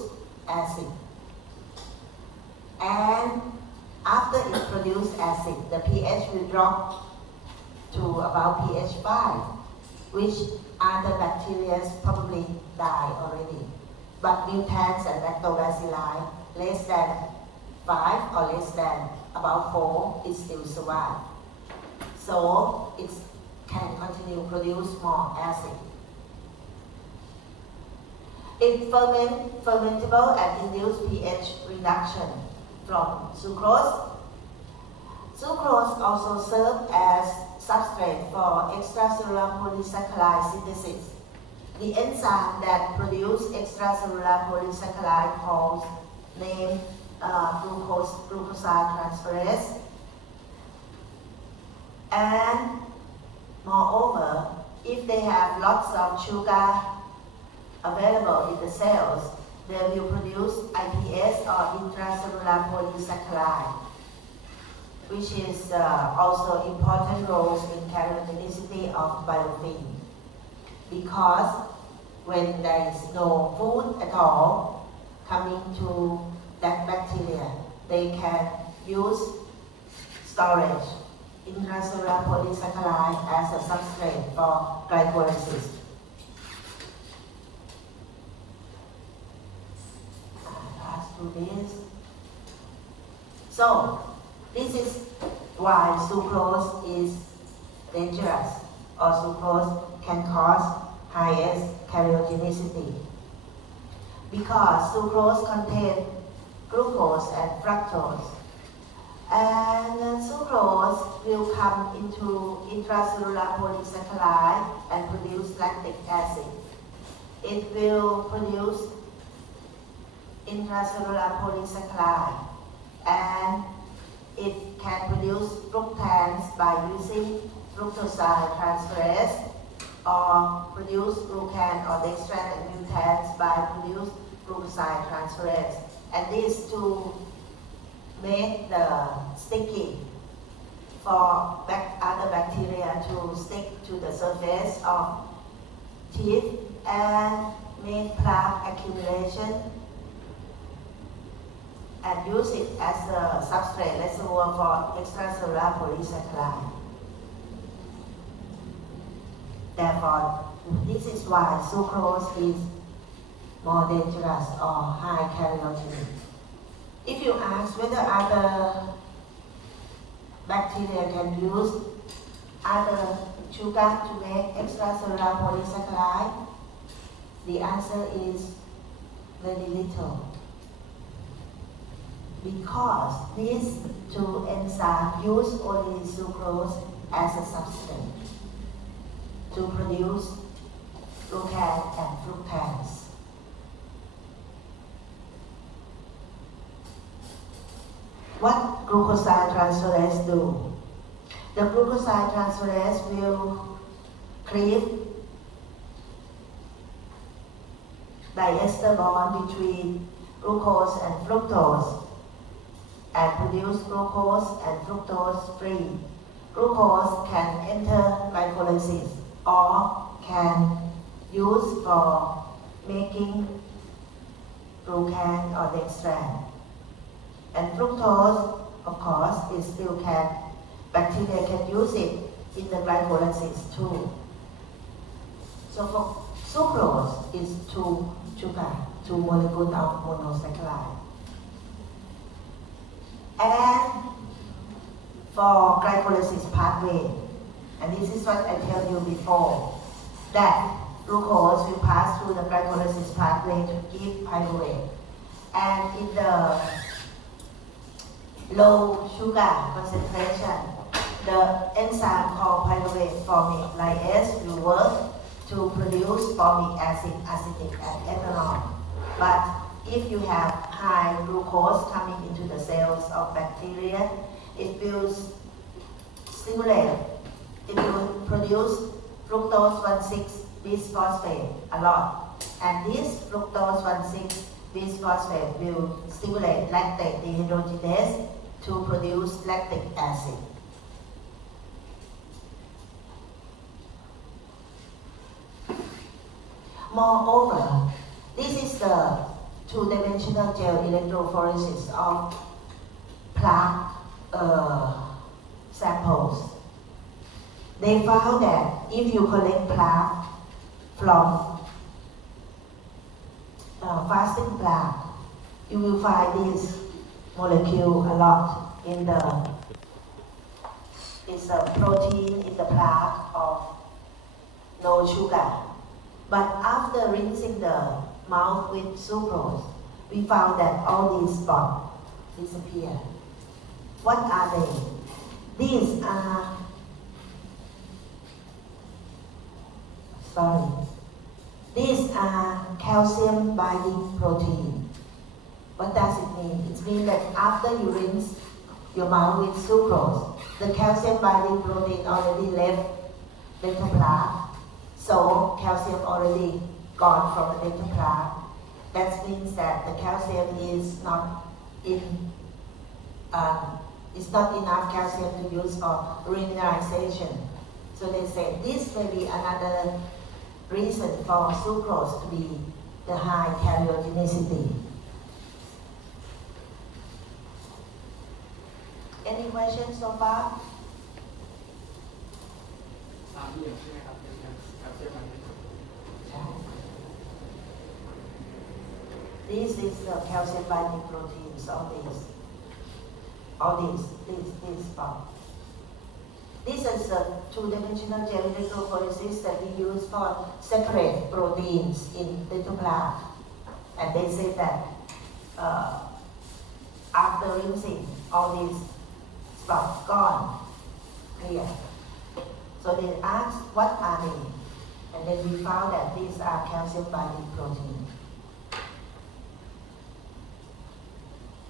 acid. And after it produces acid, the pH will drop to about pH 5, which other bacteria probably die already. But mutants and lactobacilli less than 5 or less than about 4, it still survive. So it can continue produce more acid. It fermentable and induce pH reduction from sucrose. Sucrose also serves as substrate for extracellular polysaccharide synthesis. The enzyme that produce extracellular polysaccharide called named glucoside transferase. And moreover, if they have lots of sugar available in the cells, they will produce IPS or intracellular polysaccharide, which is also important roles in karyogenicity of biofilm. Because when there is no food at all coming to that bacteria, they can use storage intracellular polysaccharide as a substrate for glycolysis. To this. So, this is why sucrose is dangerous, or sucrose can cause highest karyogenicity. Because sucrose contains glucose and fructose. And sucrose will come into intracellular polysaccharide and produce lactic acid. It will produce intracellular polysaccharide, and it can produce fructans by using fructoside transferase, or produce glucan or dextran and mutans by produce glucoside transferase. And these two make the sticky for other bacteria to stick to the surface of teeth and make plaque accumulation and use it as a substrate reservoir for extracellular polysaccharide. Therefore, this is why sucrose is more dangerous or high karyogenic. If you ask whether other bacteria can use other sugar to make extracellular polysaccharide, the answer is very little. Because these two enzymes use only sucrose as a substrate to produce glucan and fructans. What glucoside transferase do? The glucoside transferase will cleave diester bond between glucose and fructose and produce glucose and fructose free. Glucose can enter glycolysis or can use for making glucan or dextran. And fructose, of course, is still bacteria can use it in the glycolysis too. So for sucrose is two molecules of monosaccharide. And for glycolysis pathway, and this is what I tell you before, that glucose will pass through the glycolysis pathway to give pyruvate. And in the low sugar concentration, the enzyme called pyruvate formic lyase will work to produce formic acid, acetic, and ethanol. But if you have high glucose coming into the cells of bacteria, it will stimulate, it will produce fructose 1,6-bisphosphate a lot. And this fructose 1,6-bisphosphate will stimulate lactate dehydrogenase to produce lactic acid. Moreover, this is the two-dimensional gel electrophoresis of plaque samples. They found that if you collect plaque from fasting plaque, you will find this molecule a lot in the, it's a protein in the plaque of no sugar. But after rinsing the mouth with sucrose, we found that all these spots disappear. What are they? These are, these are calcium binding protein. What does it mean? It means that after you rinse your mouth with sucrose, the calcium binding protein already left dental plaque. So calcium already gone from the dental plaque. That means that the calcium is not in, it's not enough calcium to use for remineralization. So they say this may be another reason for sucrose to be the high karyogenicity. Any questions so far? 3 เหลี่ยมใช่ไหมครับเป็นแคลเซียมมัน This is the calcium binding proteins, all these part. This is the two-dimensional gel electrophoresis that we use for separate proteins in dental plaque. And they say that after rinsing, all these spots gone, clear. So they asked, what are they? And then we found that these are calcium binding proteins.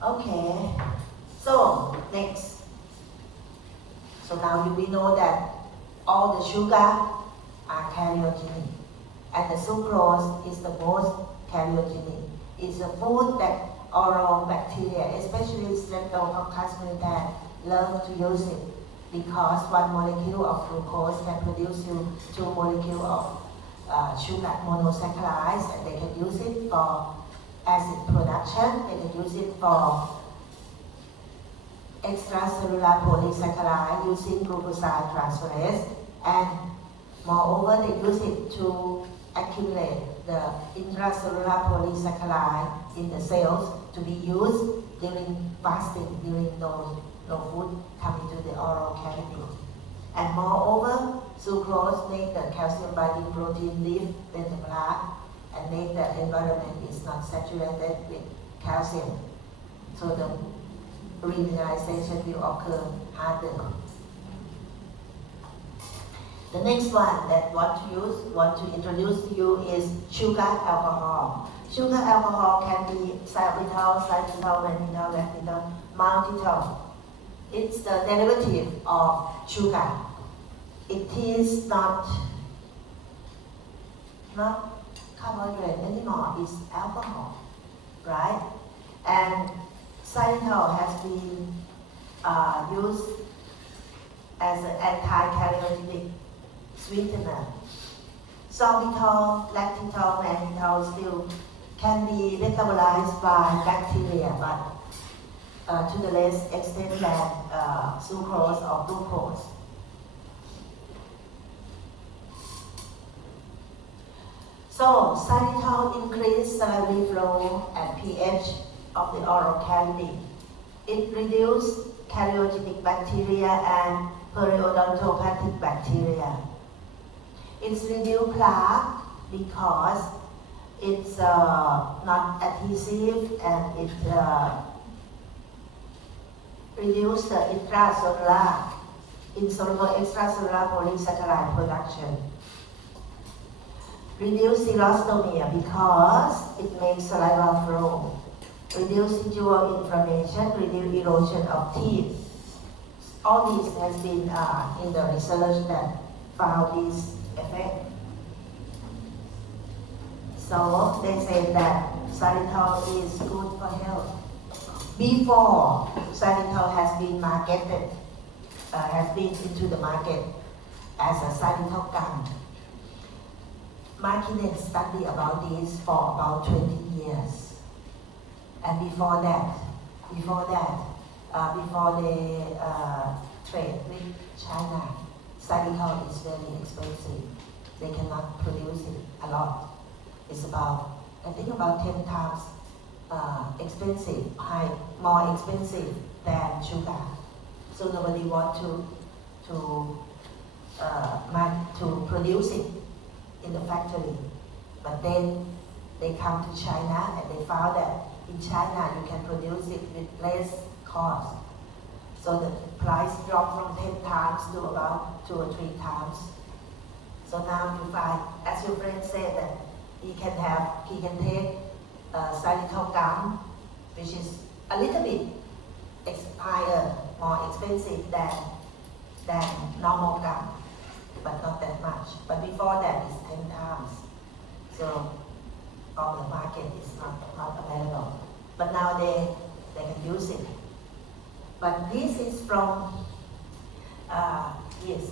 Okay, so next. So now we know that all the sugar are karyogenic, and the sucrose is the most karyogenic. It's a food that oral bacteria, especially Streptococcus militant, love to use it because one molecule of glucose can produce two molecules of sugar monosaccharides, and they can use it for acid production, they can use it for extracellular polysaccharide using glucoside transferase, and moreover they use it to accumulate the intracellular polysaccharide in the cells to be used during fasting, during no food coming to the oral cavity. And moreover, sucrose makes the calcium binding protein leave dental plaque and make the environment is not saturated with calcium. So the remineralization will occur harder. The next one that want to introduce to you is sugar alcohol. Sugar alcohol can be xylitol, mannitol, lactitol, maltitol. It's the derivative of sugar. It is not carbohydrate anymore, it's alcohol, right? And xylitol has been used as an anti-cardiogenic sweetener. Sorbitol, lactitol, mannitol still can be metabolized by bacteria, but to the less extent than sucrose or glucose. So xylitol increases salivary flow and pH of the oral cavity. It reduces karyogenic bacteria and periodontopathic bacteria. It's reduced plaque because It's not adhesive and it reduces the insoluble extracellular polysaccharide production. Reduce xerostomia because it makes saliva flow. Reduce visual inflammation, reduce erosion of teeth. All this has been in the research that found this effect. So they say that xylitol is good for health. Before xylitol has been marketed, has been into the market as a xylitol gum. Marketing study about this for about 20 years. And before they trade with China, xylitol is very expensive. They cannot produce it a lot. It's about 10 times expensive, more expensive than sugar. So nobody want to produce it in the factory. But then they come to China and they found that in China you can produce it with less cost. So the price dropped from 10 times to about 2 or 3 times. So now you find, as your friend said, that he can take xylitol gum, which is a little bit higher, more expensive than normal gum, but not that much. But before that, it's 10 times. So on the market is not available. But now they can use it. But this is from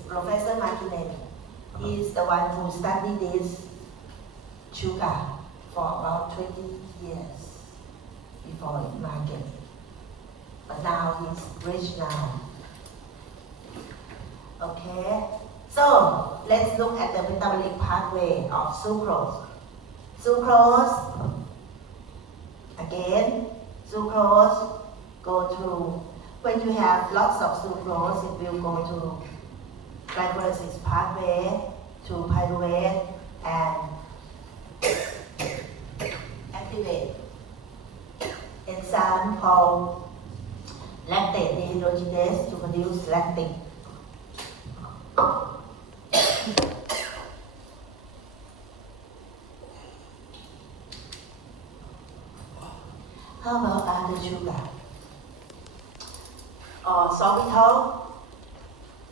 Professor Martinelli. He is the one who studied this sugar for about 20 years before it market. But now he's rich now. Okay, so let's look at the metabolic pathway of sucrose. Sucrose, again, sucrose go through, when you have lots of sucrose, it will go to glycolysis pathway, to pyruvate, and activate enzyme called lactate dehydrogenase to produce lactic. How about other sugar? Or sorbitol.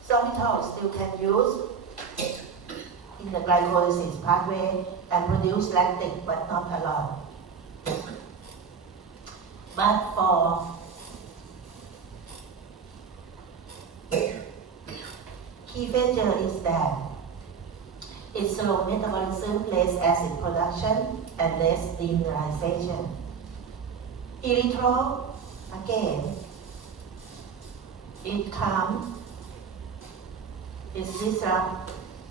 Sorbitol still can use in the glycolysis pathway and produce lactic, but not a lot. But for key feature is that its slow metabolism, less acid production, and less demineralization. Erythritol, again, it disrupt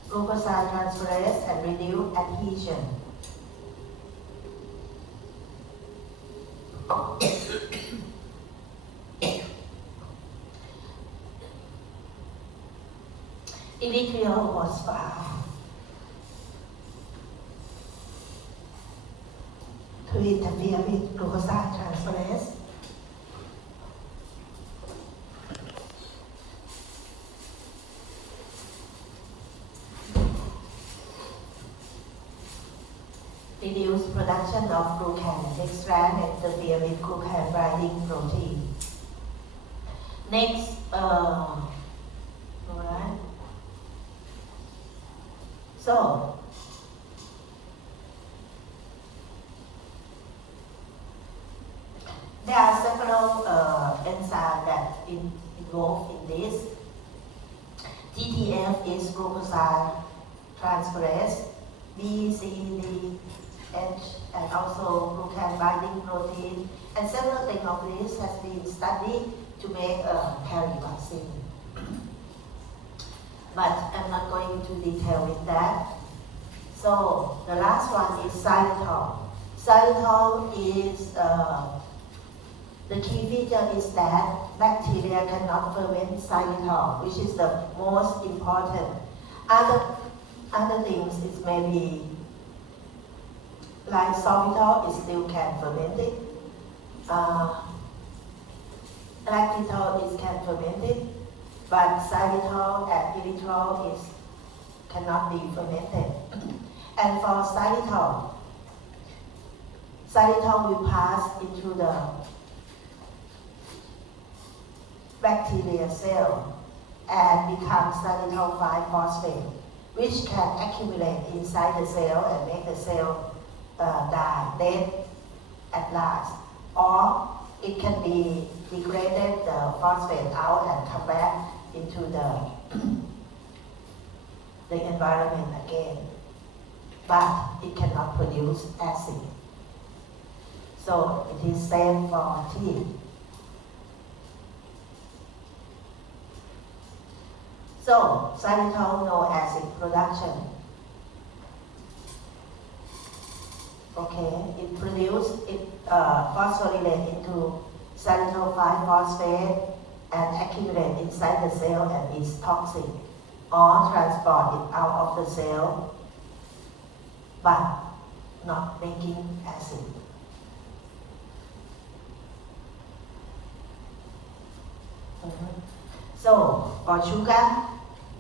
glucoside transferase and reduce adhesion. Erythritol was found to interfere with glucoside transferase. Reduce production of glucan extract and interfere with glucan binding protein. Next, alright. So, there are several enzymes that involved in this. GTF is glucoside transferase, B, C, D, H, and also glucan binding protein, and several things of this has been studied to make a carry vaccine. But I'm not going into detail with that. So the last one is xylitol. Xylitol is the key feature is that bacteria cannot ferment xylitol, which is the most important. Other things is maybe like sorbitol, it still can ferment it. Lactitol is can ferment it, but xylitol and erythritol cannot be fermented. And for xylitol will pass into the bacteria cell and become xylitol 5-phosphate, which can accumulate inside the cell and make the cell die, dead at last. Or it can be degraded, the phosphate out and come back into the environment again. But it cannot produce acid. So it is safe for tea. So xylitol, no acid production. Okay, it phosphorylate into xylitol 5-phosphate and accumulate inside the cell and is toxic, or transport it out of the cell, but not making acid. So for sugar,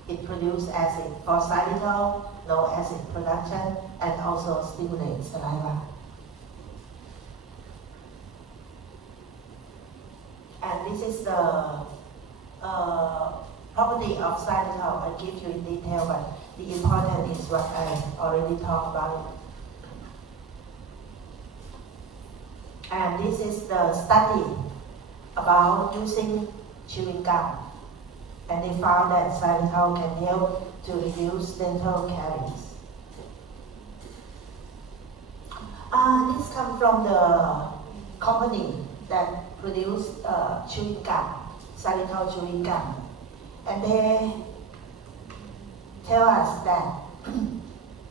it produces acid. For xylitol, no acid production and also stimulates saliva. And this is the property of xylitol. I'll give you in detail, but the important is what I already talked about. And this is the study about using chewing gum. And they found that xylitol can help to reduce dental caries. This comes from the company that produced chewing gum, xylitol chewing gum. And they tell us that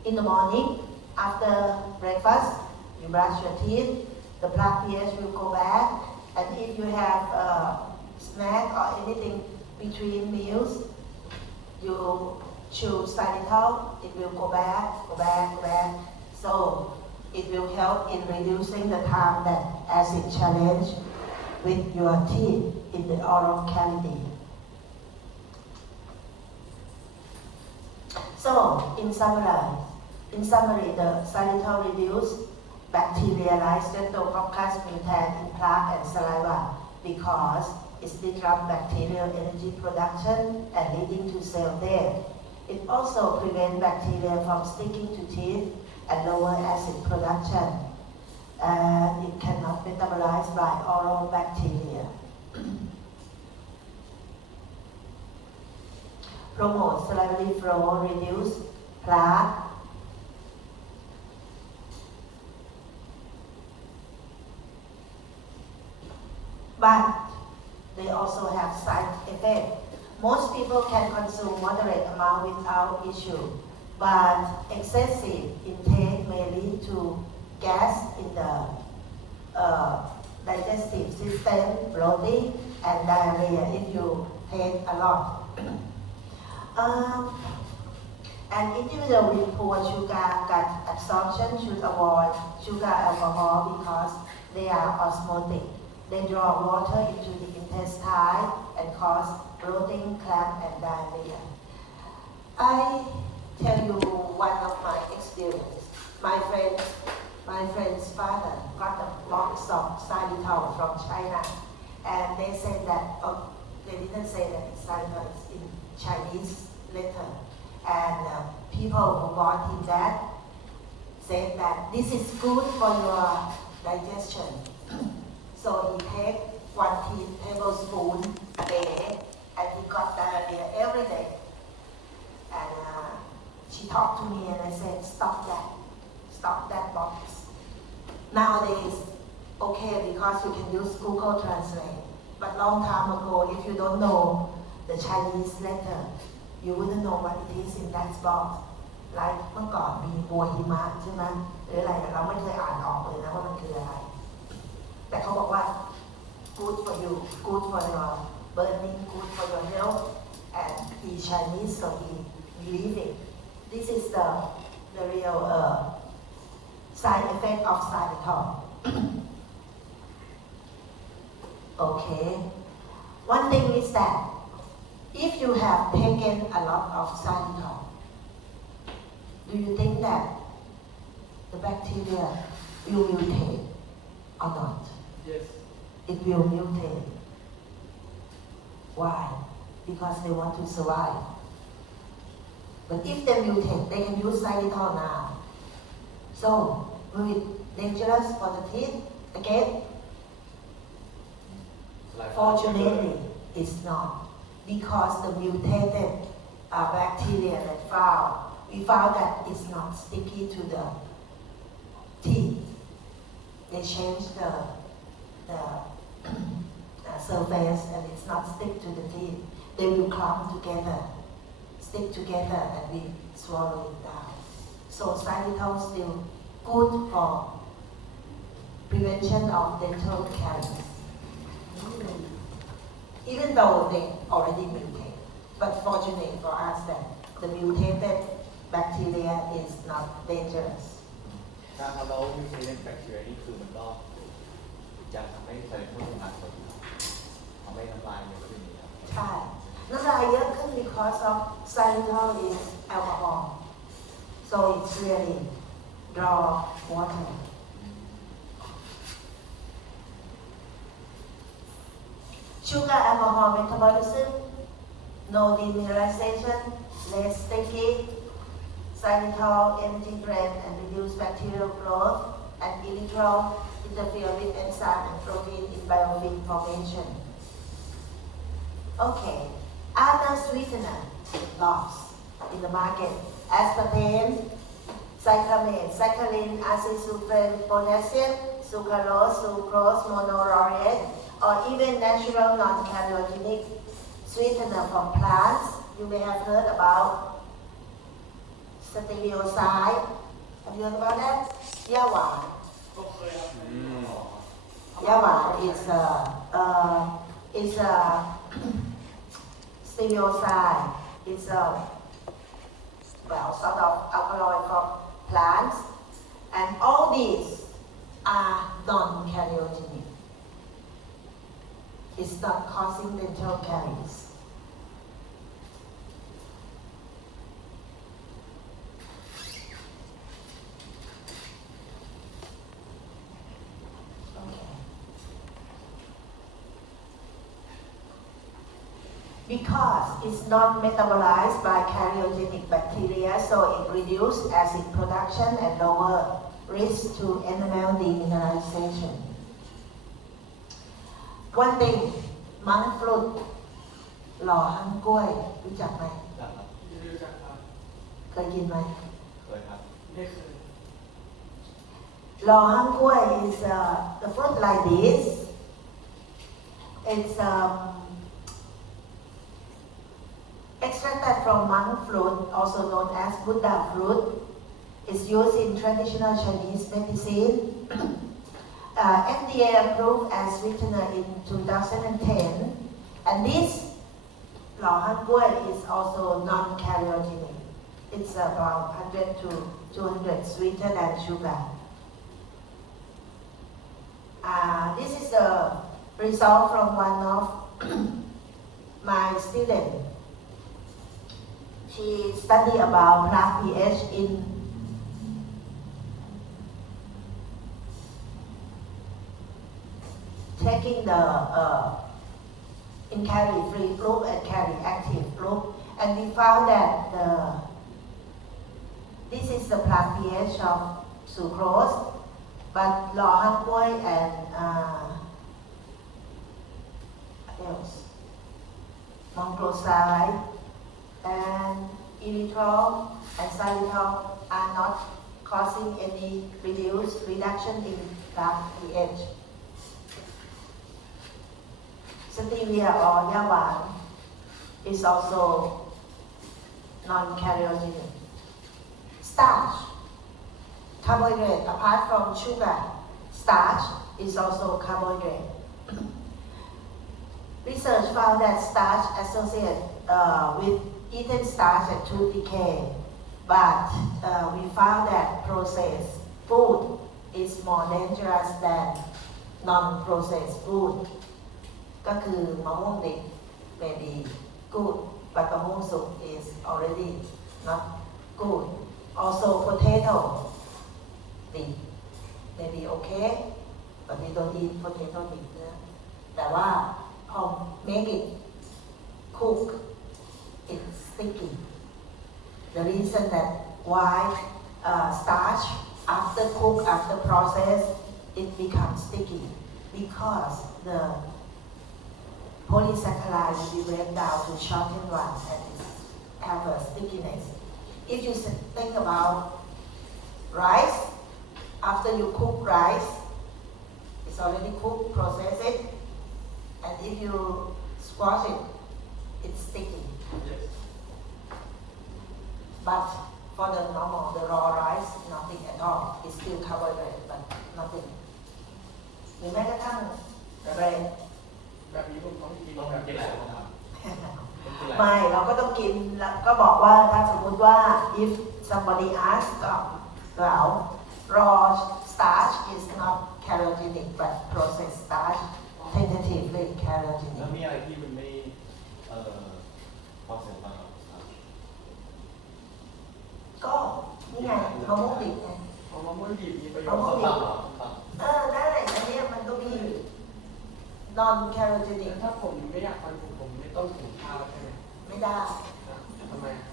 in the morning, after breakfast, you brush your teeth, the plaque pH will go back, and if you have a snack or anything between meals, you chew xylitol, it will go back. So it will help in reducing the time that acid challenge with your teeth in the oral cavity. So in summary, the xylitol reduces bacteria like Streptococcus mutans in plaque and saliva because it disrupts bacterial energy production and leading to cell death. It also prevents bacteria from sticking to teeth and lower acid production. And it cannot metabolize by oral bacteria. Promote salivary flow, reduce plaque. But they also have side effects. Most people can consume moderate amount without issue, but excessive intake may lead to gas in the digestive system, bloating, and diarrhea if you take a lot. An individual with poor sugar gut absorption should avoid sugar alcohol because they are osmotic. They draw water into the intestine and cause bloating, cramp, and diarrhea. I tell you one of my experience. My friend's father got a box of xylitol from China, and they said that, they didn't say that it's xylitol, it's in Chinese letter. And people who bought him that said that this is good for your digestion. So he take 1 tablespoon a day, and he got diarrhea every day. And she talked to me, and I said, stop that box. Nowadays, okay, because you can use Google Translate. But long time ago, if you don't know the Chinese letter, you wouldn't know what it is in that box. Like เมื่อก่อนมีบัวหิมะใช่ไหมหรืออะไรเราไม่เคยอ่านออกเลยนะว่ามันคืออะไร แต่เขาบอกว่า good for you, good for your burning, good for your health, and he Chinese, so he believe it. This is the real side effect of xylitol. Okay. One thing is that if you have taken a lot of xylitol, do you think that the bacteria will mutate or not? yes It will mutate. Why? Because they want to survive. But if they mutate, they can use xylitol now. So, will it dangerous for the teeth again? Fortunately, it's not. Because the mutated bacteria that we found that it's not sticky to the teeth. They changed the surface and it's not stick to the teeth. They will clump together, stick together and we swallow it down. So xylitol is still good for prevention of dental caries. Even though they already mutate. But fortunately for us that the mutated bacteria is not dangerous. การทำเราไม่ใช้เรื่องแบคทีเรียนี่คือมันก็จะทำให้ไซโทรทำงานสดทำให้น้ำลายเนี่ยขึ้นครับ ใช่ น้ำลายเยอะขึ้น because of xylitol is alcohol. So it's really draw water. Sugar alcohol metabolism, no demineralization, less sticky, xylitol empty drain and reduce bacterial growth, and erythritol interfere with enzyme and protein in biofilm formation. Okay, other sweetener lost in the market: aspartame, cyclamate, saccharin, acetylsucrane, potassium, sucralose, sucrose, monolaurate, or even natural non-calories sweetener from plants. You may have heard about stereoside. Have you heard about that? ย่าหวาน ก็เคยครับ ย่าหวาน is a stereoside. It's a sort of alkaloid from plants, and all these are non-cariogenic. It's not causing dental caries. Okay. Because it's not metabolized by cariogenic bacteria, so it reduces acid production and lower risk to enamel demineralization. One thing, monk fruit, หล่อฮังกล้วยรู้จักไหม ครับ ไม่รู้จักครับ เคยกินไหม เคยครับ ไม่เคย หล่อฮังกล้วย is the fruit like this. It's extracted from monk fruit, also known as Buddha fruit. It's used in traditional Chinese medicine. FDA approved as sweetener in 2010, and this lao han gui is also non-cariogenic. It's about 100 to 200 sweeter than sugar. This is the result from one of my students. She studied about plant pH in taking the in carry-free group and carry-active group, and we found that this is the plant pH of sucrose, but lao han gui and else, mongloside and erythritol and xylitol are not causing any reduction in plant pH. Stevia or yawan is also non-cariogenic. Starch, carbohydrate, apart from sugar, starch is also carbohydrate. Research found that starch associated with eaten starch and tooth decay, but we found that processed food is more dangerous than non-processed food ก็คือมะม่วงดิบ maybe good but มะม่วงสุก is already not good also potatoดิบ maybe okay but we don't eat potato ดิบนะแต่ว่าพอ make it cook it's sticky the reason that why starch after cook after process it becomes sticky because the polysaccharide will be break down to shorten one and it have a stickiness. If you think about rice, after you cook rice, it's already cooked, process it, and if you squash it, it's sticky. Yes. But for the normal, the raw rice, nothing at all. It's still carbohydrate, but nothing. หรือแม้กระทั่ง bread แบบนี้ผมต้องกิน ต้อง แบบ กินอะไรบ้างครับต้องกินอะไร ไม่เราก็ต้องกินแล้วก็บอกว่าถ้าสมมุติว่า if somebody asks ก็แล้ว raw starch is not carotenic but processed starch tentatively แล้ว carotenic มีอะไรที่มันไม่พอเสร็จบ้างครับ ก็นี่ไงมะม่วงดิบไง เอามะม่วงดิบมีประโย มะ ชน์ ม่วงดิ ต้ บ มเหรอต้ม ได้อันเนี้ยมันก็มี non carotenic ถ้าผมไม่อยากทานผมไม่ต้องหุงข้าวใช่ไหม ไม่ได้ ทำไมครับ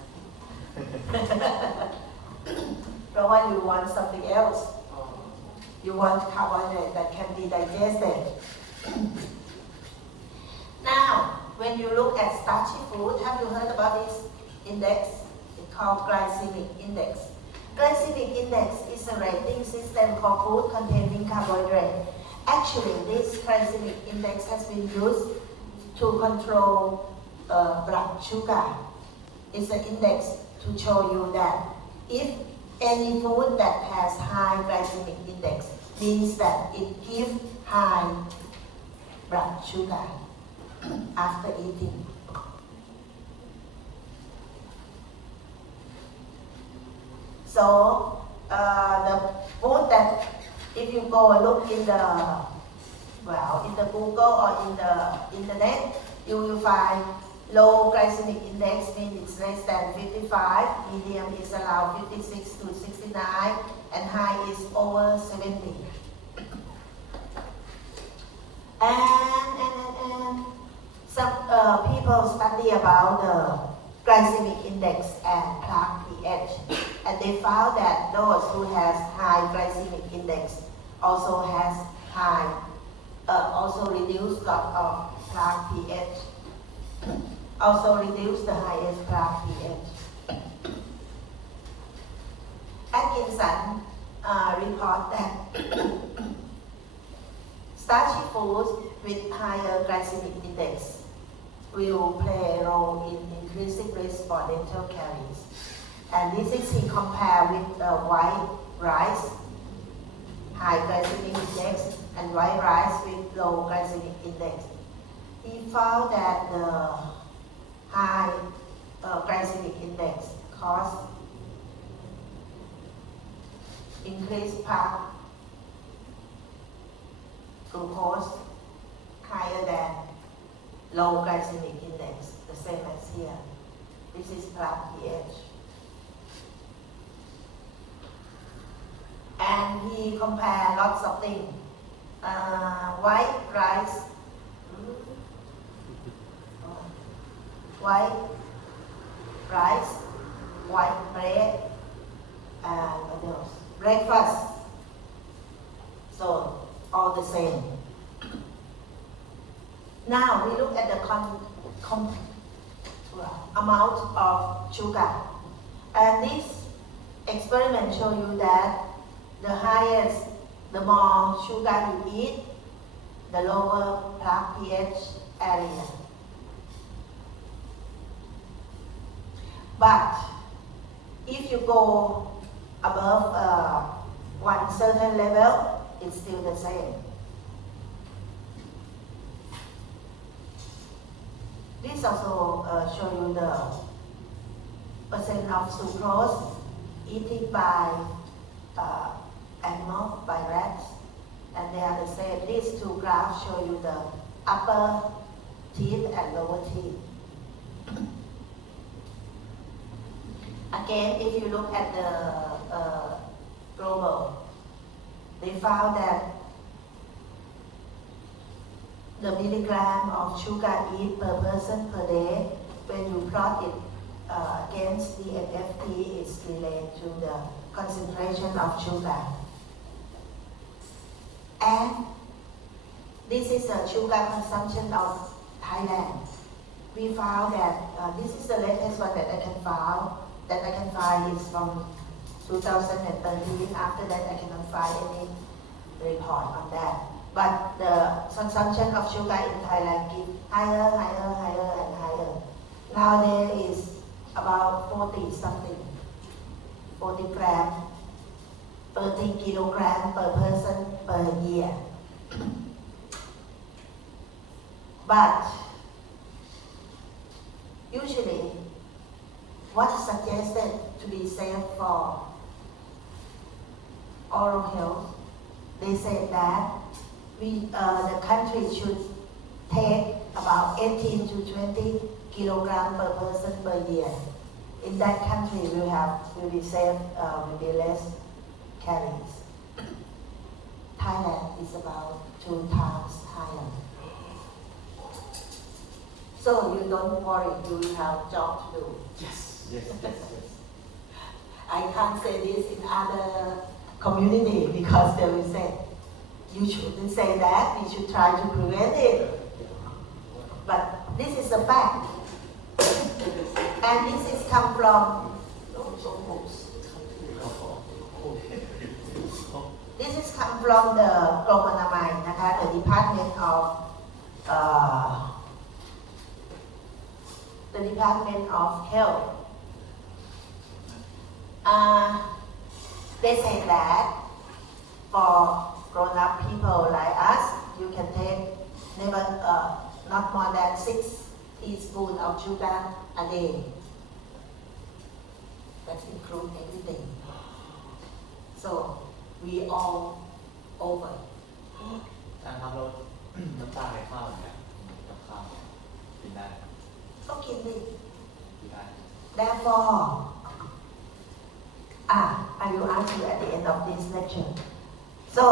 เพราะว่า you want something else อ๋อ you want carbohydrate that can be digested now when you look at starchy food have you heard about this index it's called glycemic index glycemic index is a rating system for food containing carbohydrate actually this glycemic index has been used to control blood sugar it's an index to show you that if any food that has high glycemic index means that it gives high blood sugar after eating. So the food that if you go and look in the Google or in the internet, you will find low glycemic index means it's less than 55, medium is around 56 to 69, and high is over 70. And some people study about the glycemic index and plaque pH, and they found that those who has high glycemic index also has also reduce lot of plaque pH, also reduce the highest plaque pH. Atkinson report that starchy foods with higher glycemic index will play a role in increasing risk for dental caries. And this is he compared with white rice, high glycemic index, and white rice with low glycemic index. He found that the high glycemic index cause increased plaque glucose higher than low glycemic index, the same as here. This is plaque pH. And he compared lots of things. White rice, white bread, and what else? Breakfast. So all the same. Now we look at the amount of sugar. And this experiment show you that the highest, the more sugar you eat, the lower plaque pH area. But if you go above one certain level, it's still the same. This also show you the percent of sucrose eaten by two graphs show you the upper teeth and lower teeth. Again, if you look at the global, they found that the milligram of sugar eat per person per day, when you plot it against the NFP, is related to the concentration of sugar. And this is the sugar consumption of Thailand. We found that this is the latest one that I can find is from 2013. After that, I cannot find any report on that. But the consumption of sugar in Thailand keeps higher and higher. Nowadays is about 40 something, 40 gram, 30 kilogram per person per year. But usually, what's suggested to be safe for oral health, they say that the country should take about 18 to 20 kilogram per person per year. In that country, will be safe, will be less carries. Thailand is about 2 times higher. So you don't worry, you will have job to do. Yes, yes, yes, yes. I can't say this in other community because they will say, you shouldn't say that, we should try to prevent it. But this is a fact. And this is come from, this is come from the Global Namai, the Department of Health. They say that for grown-up people like us, you can take not more than 6 teaspoons of sugar a day. That includes everything. So we all over. การทำเราน้ำตาลในข้าวเนี่ยกับข้าวกินได้ ก็กินดิ กินได้ Therefore, I will ask you at the end of this lecture. So,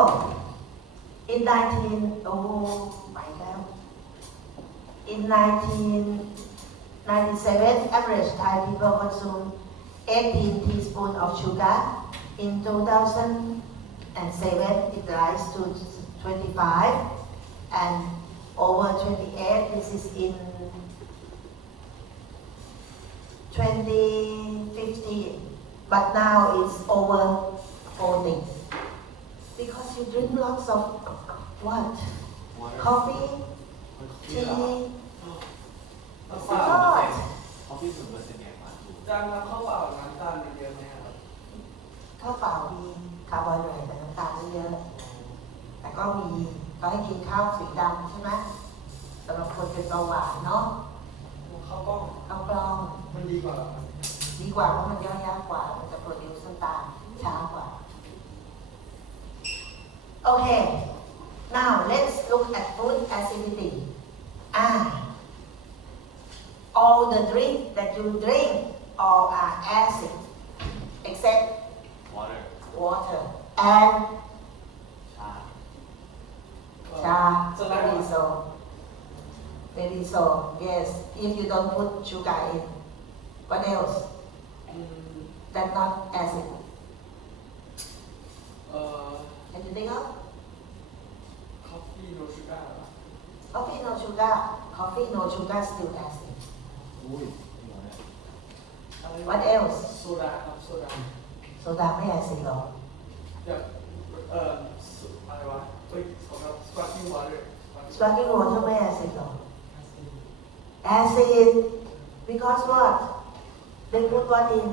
in 1997, average Thai people consume 18 teaspoons of sugar. In 2007, it rise to 25 and over 28. This is in 2015, but now it's over 40. Because you drink lots of what? Coffee, tea,น้ำ it's เปล่า hot. เขาพิสูจน์เปอร์เซ็นต์ไงมาถูก จานน้ำข้าวเปล่าน้ำตาลมันเยอะไหมครับ ข้าวเปล่ามีคาร์โบไฮเดรตแต่น้ำตาลไม่เยอะ แต่ก็มีก็ให้กินข้าวสีดำใช่ไหมสำหรับคนเป็นเบาหวานเนาะ ข้าวกล้อง ข้าวกล้อง มันดีกว่าเหรอครับ ดีกว่าเพราะมันย่อยยากกว่า มันจะโปรดิวซ์น้ำตาลช้ากว่า Okay now let's look at food acidity all the drink that you drink all are acid except water water and ชา cha very so very so yes if you don't put sugar in what else อืม that's not acid เอ่อ can you think of coffee no sugar เหรอ coffee no sugar coffee no sugar still acid อุ้ยจริงเหรอเนี่ย อะไร what else โซดาครับโซดา โซดาไม่ acid หรอ แบบอะไรวะเฮ้ยของเรา sparkling water sparkling water ไม่ acid หรอ acid because what they put what in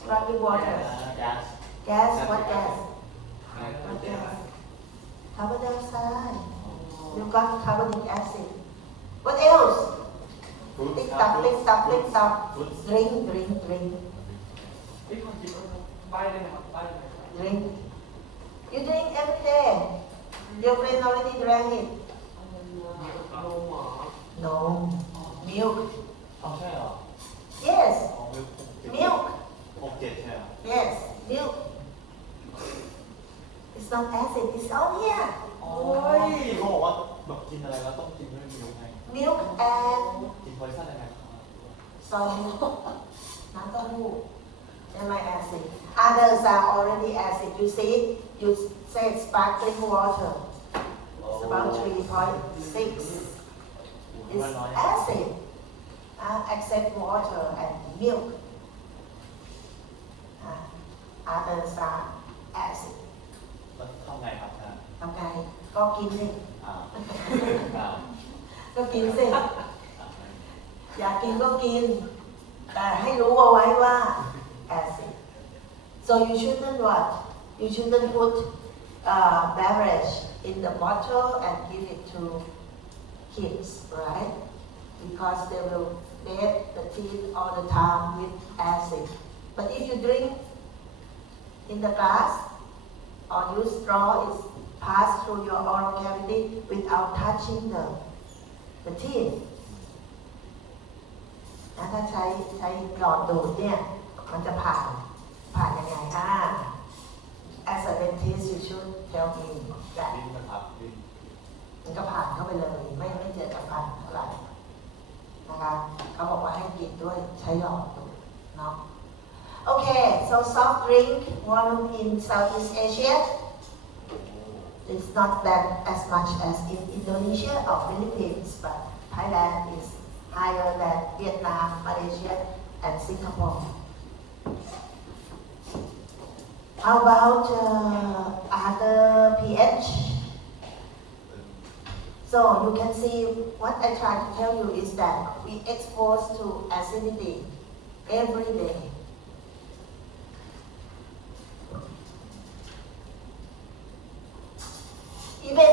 sparkling water แก๊ส gas what gas แก๊ส what gas carbon dioxide you got carbonic acid what else Fruits, tick tock tick tock tick tock fruits. drink พี่คนคิดว่าใบได้ไหมครับใบได้ไหมครับ drink you drink every day Your friend already drank it. นมหมอ No. Milk. เอาใช่เหรอ Yes. อ๋อMilk. 6-7ใช่เหรอ Yes. Milk. It's not acid. It's all here. อ๋อที่เขาบอกว่าแบบกินอะไรแล้วต้องกินด้วยมิลค์ไง Milk and กินโพลิซันยังไงครับ soy milk. น้ำเต้าหู้ semi-acid. Others are already acid. You see, you say sparkling water. It's about 3.6. It's acid. Except water and milk. Others are acid. แล้วทำไงครับท่าน ทำไงก็กินสิ อ้าวอ้าว ก็กินสิ อยากกินก็กิน แต่ให้รู้เอาไว้ว่า acid. So you shouldn't what? You shouldn't put beverage in the bottle and give it to kids, right? Because they will bathe the teeth all the time with acid. But if you drink in the glass or use straw, it's passed through your oral cavity without touching the teeth. แล้วถ้าใช้หลอดดูดเนี่ย มันจะผ่านยังไงas a dentist you should tell me that ลิ้นนะครับลิ้น มันก็ผ่านเข้าไปเลย ไม่เจอกับฟันเท่าไหร่นะคะเขาบอกว่าให้กินด้วยใช้หลอดดูดเนาะ Okay, so soft drink volume in Southeast Asia is not that as much as in Indonesia or Philippines, but Thailand is higher than Vietnam, Malaysia, and Singapore. How about other pH? So you can see what I try to tell you is that we expose to acidity every day. Even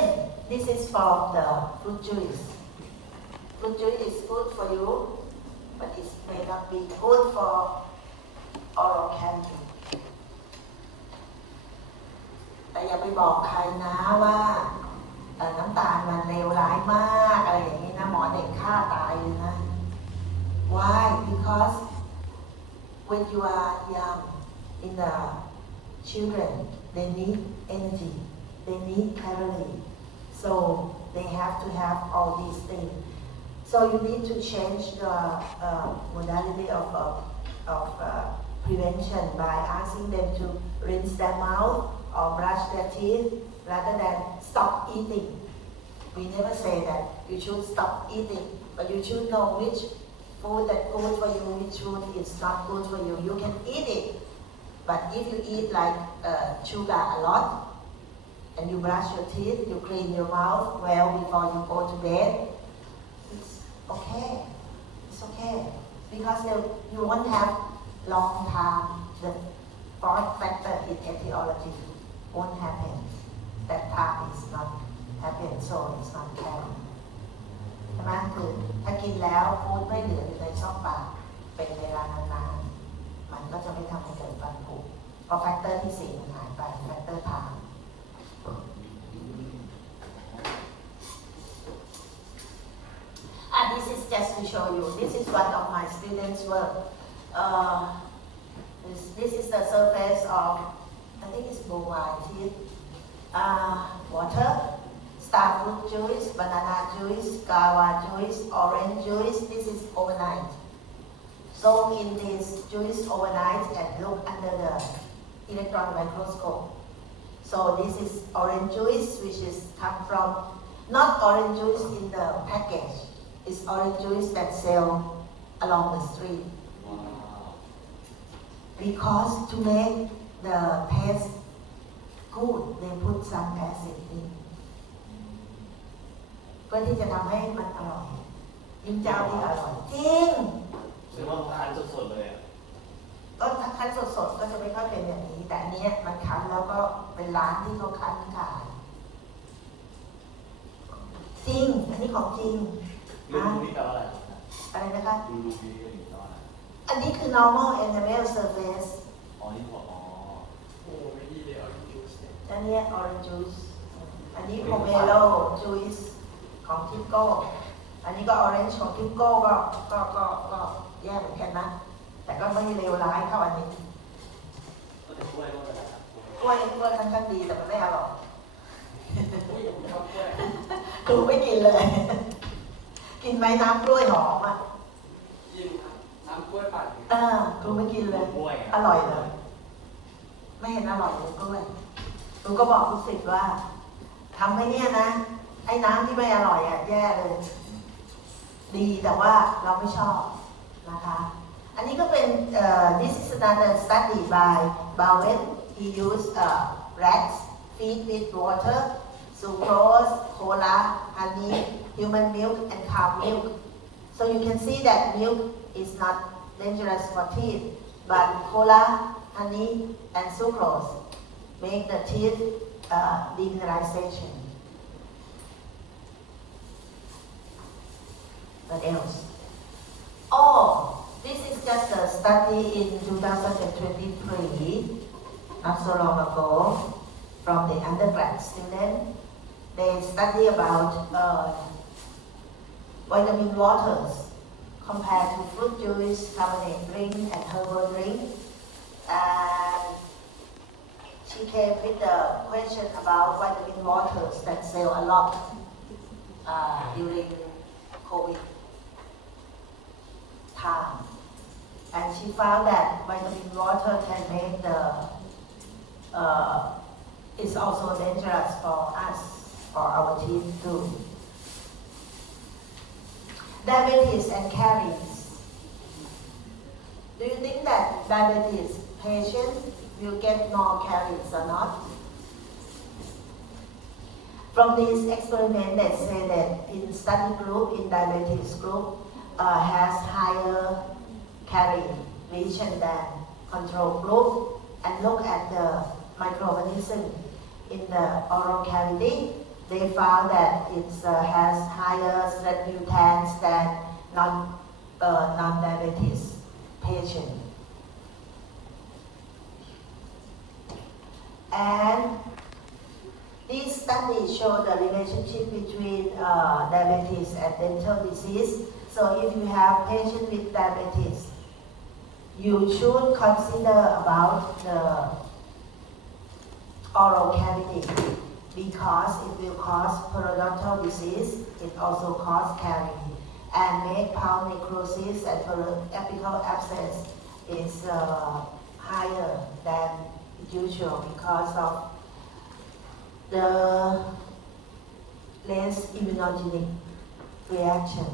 this is for the fruit juice. Fruit juice is good for you, but it may not be good for oral cavity. แต่อย่าไปบอกใครนะว่าน้ำตาลมันเลวร้ายมากอะไรอย่างนี้นะหมอเด็กฆ่าตายเลยนะ Why? Because when you are young, in the children, they need energy, they need calorie, so they have to have all these things. So you need to change the modality of prevention by asking them to rinse their mouth or brush their teeth rather than stop eating. We never say that you should stop eating, but you should know which food that's good for you, which food is not good for you. You can eat it, but if you eat like sugar a lot, and you brush your teeth, you clean your mouth well before you go to bed, it's okay. It's okay. Because you won't have long time. The fourth factor in etiology won't happen. That time is not happen, so it's not carried. ใช่ไหมคือถ้ากินแล้วฟูดไม่เหลืออยู่ในช่องปากเป็นเวลานานๆมันก็จะไม่ทำให้เกิดฟันผุเพราะแฟกเตอร์ที่4มันหายไปแฟกเตอร์ทาง This is just to show you. This is one of my students' work. This is the surface of, I think it's bovine teeth. Water, star fruit juice, banana juice, guava juice, orange juice. This is overnight. Soak in this juice overnight and look under the electron microscope. So this is orange juice, which is come from not orange juice in the package. It's orange juice that sell along the street. Because to make the taste good, they put some acid in. เพื่อที่จะทำให้มันอร่อยยิ่งเจ้าที่อร่อยจริง ซึ่งว่าทานสดๆเลยอ่ะ ก็คั้นสดๆก็จะไม่ค่อยเป็นแบบนี้ แต่อันนี้มันคั้นแล้วก็เป็นร้านที่เขาคั้นขายจริง อันนี้ของจริง ลูกนี่แปลว่าอะไรครับ อะไรนะคะ ลูกนี่แปลว่าอะไร อันนี้คือ normal enamel surface อ๋อนี่พออ๋อ โอ้ไม่ดีเลยออริจินเนี่ย อันนี้ orange juice อันนี้โพเมโลจูอิสของทิปโก้อันนี้ก็ออเรนจ์ของทิปโก้ก็แย่เหมือนกันนะ แต่ก็ไม่เลวร้ายเท่าอันนี้ ก็จะกล้วยก็อะไรครับ กล้วยค่อนข้างดีแต่มันไม่อร่อย อุ้ยผมชอบกล้วย คือไม่กินเลย กินไหมน้ำกล้วยหอมอ่ะ กินครับน้ำกล้วยปั่น คือไม่กินเลย กล้วย อร่อยเลย ไม่เห็นอร่อยเลยกล้วยหนูก็บอกลูกศิษย์ว่าทำให้เนี่ยนะ ไอ้น้ำที่ไม่อร่อยอ่ะแย่เลย ดีแต่ว่าเราไม่ชอบนะคะ อันนี้ก็เป็นthis is another study by Bowen. He used rats feed with water, sucrose, cola, honey, human milk, and cow milk. So you can see that milk is not dangerous for teeth, but cola, honey, and sucrose make the teeth demineralization. What else? Oh, this is just a study in 2023, not so long ago, from the undergrad student. They study about vitamin waters compared to fruit juice, carbonate drink, and herbal drink. And she came with the question about vitamin waters that sell a lot during COVID time. And she found that vitamin water can make it's also dangerous for us, for our teeth too. Diabetes and caries. Do you think that diabetes patients will get more caries or not? From this experiment, they say that in study group, in diabetes group, has higher carie lesion than control group, and look at the microorganism in the oral cavity. They found that it has higher stress mutants than non-diabetes patient. And these studies show the relationship between diabetes and dental disease. So if you have patient with diabetes, you should consider about the oral cavity because it will cause periodontal disease, it also cause caries, and make palm necrosis and apical abscess is higher than usual because of the less immunogenic reaction.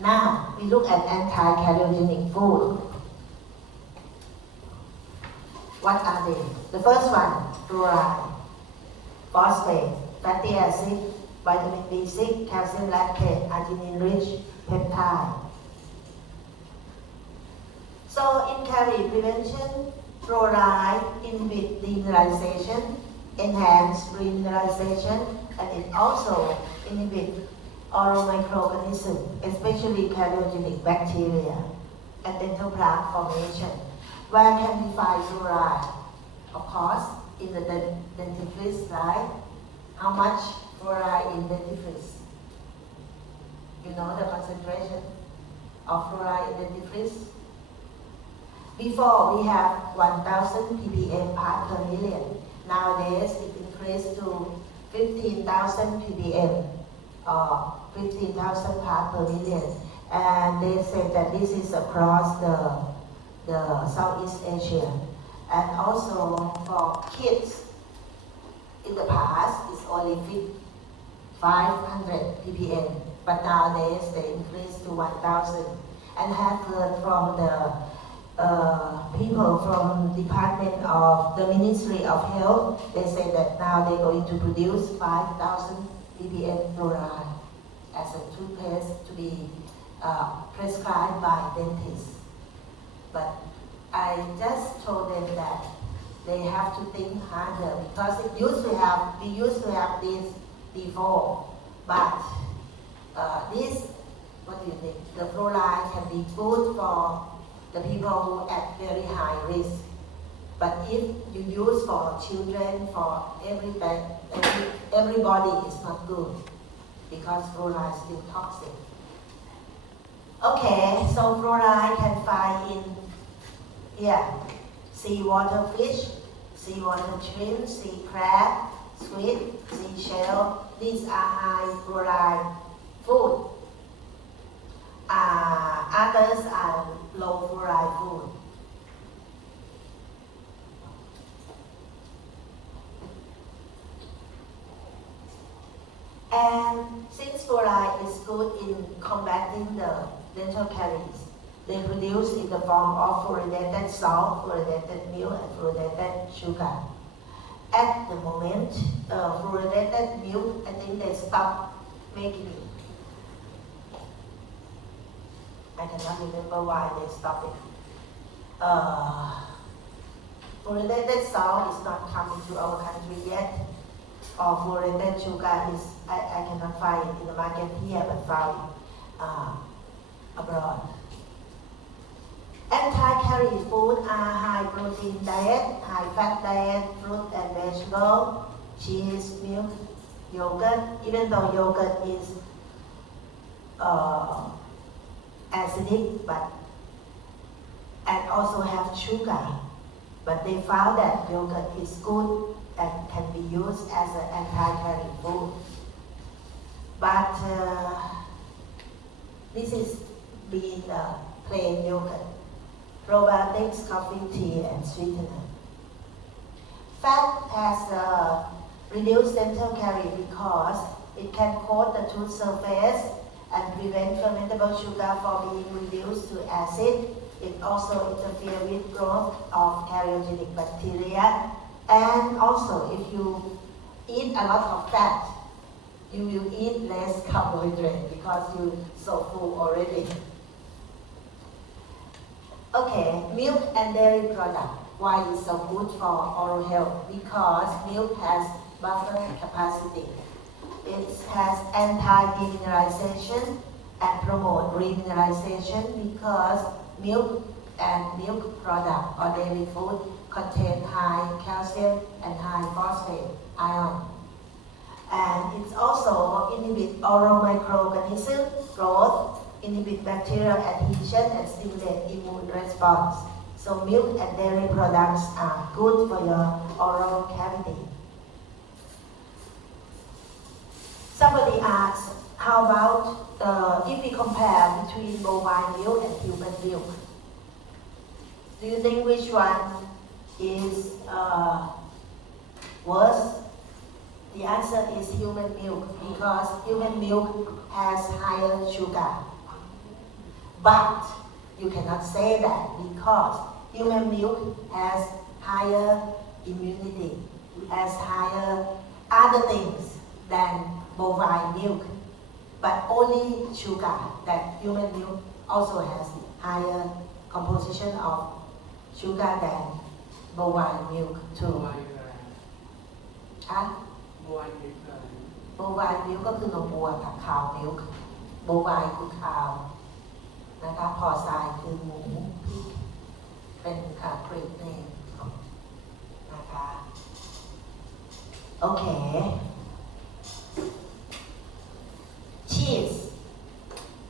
Now we look at anti-cariogenic food. What are they? The first one, fluoride, phosphate, fatty acid, vitamin B6, calcium lactate, arginine-rich peptide. So in carie prevention, fluoride inhibits demineralization, enhance remineralization, and it also inhibits oral microorganisms, especially cariogenic bacteria and dental plaque formation. Where can we find fluoride? Of course, in the dentifrice, right? How much fluoride in dentifrice? You know the concentration of fluoride in dentifrice? Before we have 1,000 ppm part per million. Nowadays it increased to 15,000 ppm or 15,000 part per million. And they say that this is across the Southeast Asia. And also for kids, in the past it's only 500 ppm, but nowadays they increase to 1,000. And have heard from the people from Department of the Ministry of Health, they say that now they're going to produce 5,000 ppm fluoride as a toothpaste to be prescribed by dentists. But I just told them that they have to think harder because we used to have this before, but this, what do you think? The fluoride can be good for the people who at very high risk, But if you use for children, for everybody, it's not good because fluoride is still toxic. Okay, so fluoride can find in seawater fish, seawater shrimp, sea crab, squid, seashell. These are high fluoride food. Others are low fluoride food. And since fluoride is good in combating the dental caries, they produce in the form of fluoridated salt, fluoridated milk, and fluoridated sugar. At the moment, fluoridated milk, I think they stopped making it. I cannot remember why they stopped it. Fluoridated salt is not coming to our country yet. Or fluoridated sugar is, I cannot find it in the market here, but found abroad. Anti-carie food are high protein diet, high fat diet, fruit and vegetable, cheese, milk, yogurt. Even though yogurt is acidic, and also have sugar, but they found that yogurt is good and can be used as an anti-carie food. But this is being plain yogurt, probiotics, coffee, tea, and sweetener. Fat has reduced dental carie because it can coat the tooth surface and prevent fermentable sugar from being reduced to acid. It also interferes with growth of cariogenic bacteria. And also, if you eat a lot of fat, you will eat less carbohydrate because you're so full already. Okay, milk and dairy product. Why is so good for oral health? Because milk has buffer capacity. It has anti-demineralization and promote remineralization because milk and milk product or dairy food contain high calcium and high phosphate ion. And it also inhibit oral microorganism growth, inhibit bacterial adhesion, and stimulate immune response. So milk and dairy products are good for your oral cavity. Somebody asks, how about if we compare between bovine milk and human milk? Do you think which one is worse? The answer is human milk because human milk has higher sugar. But you cannot say that because human milk has higher immunity, has higher other things than bovine milk, but only sugar. That human milk also has higher composition of sugar than bovine milk too. ฮะ bovine milk ก็คือนมวัวค่ะ cow milk bovine คือ cow นะคะ porcine คือหมูพิกเป็นกรีกเนมนะคะโอเค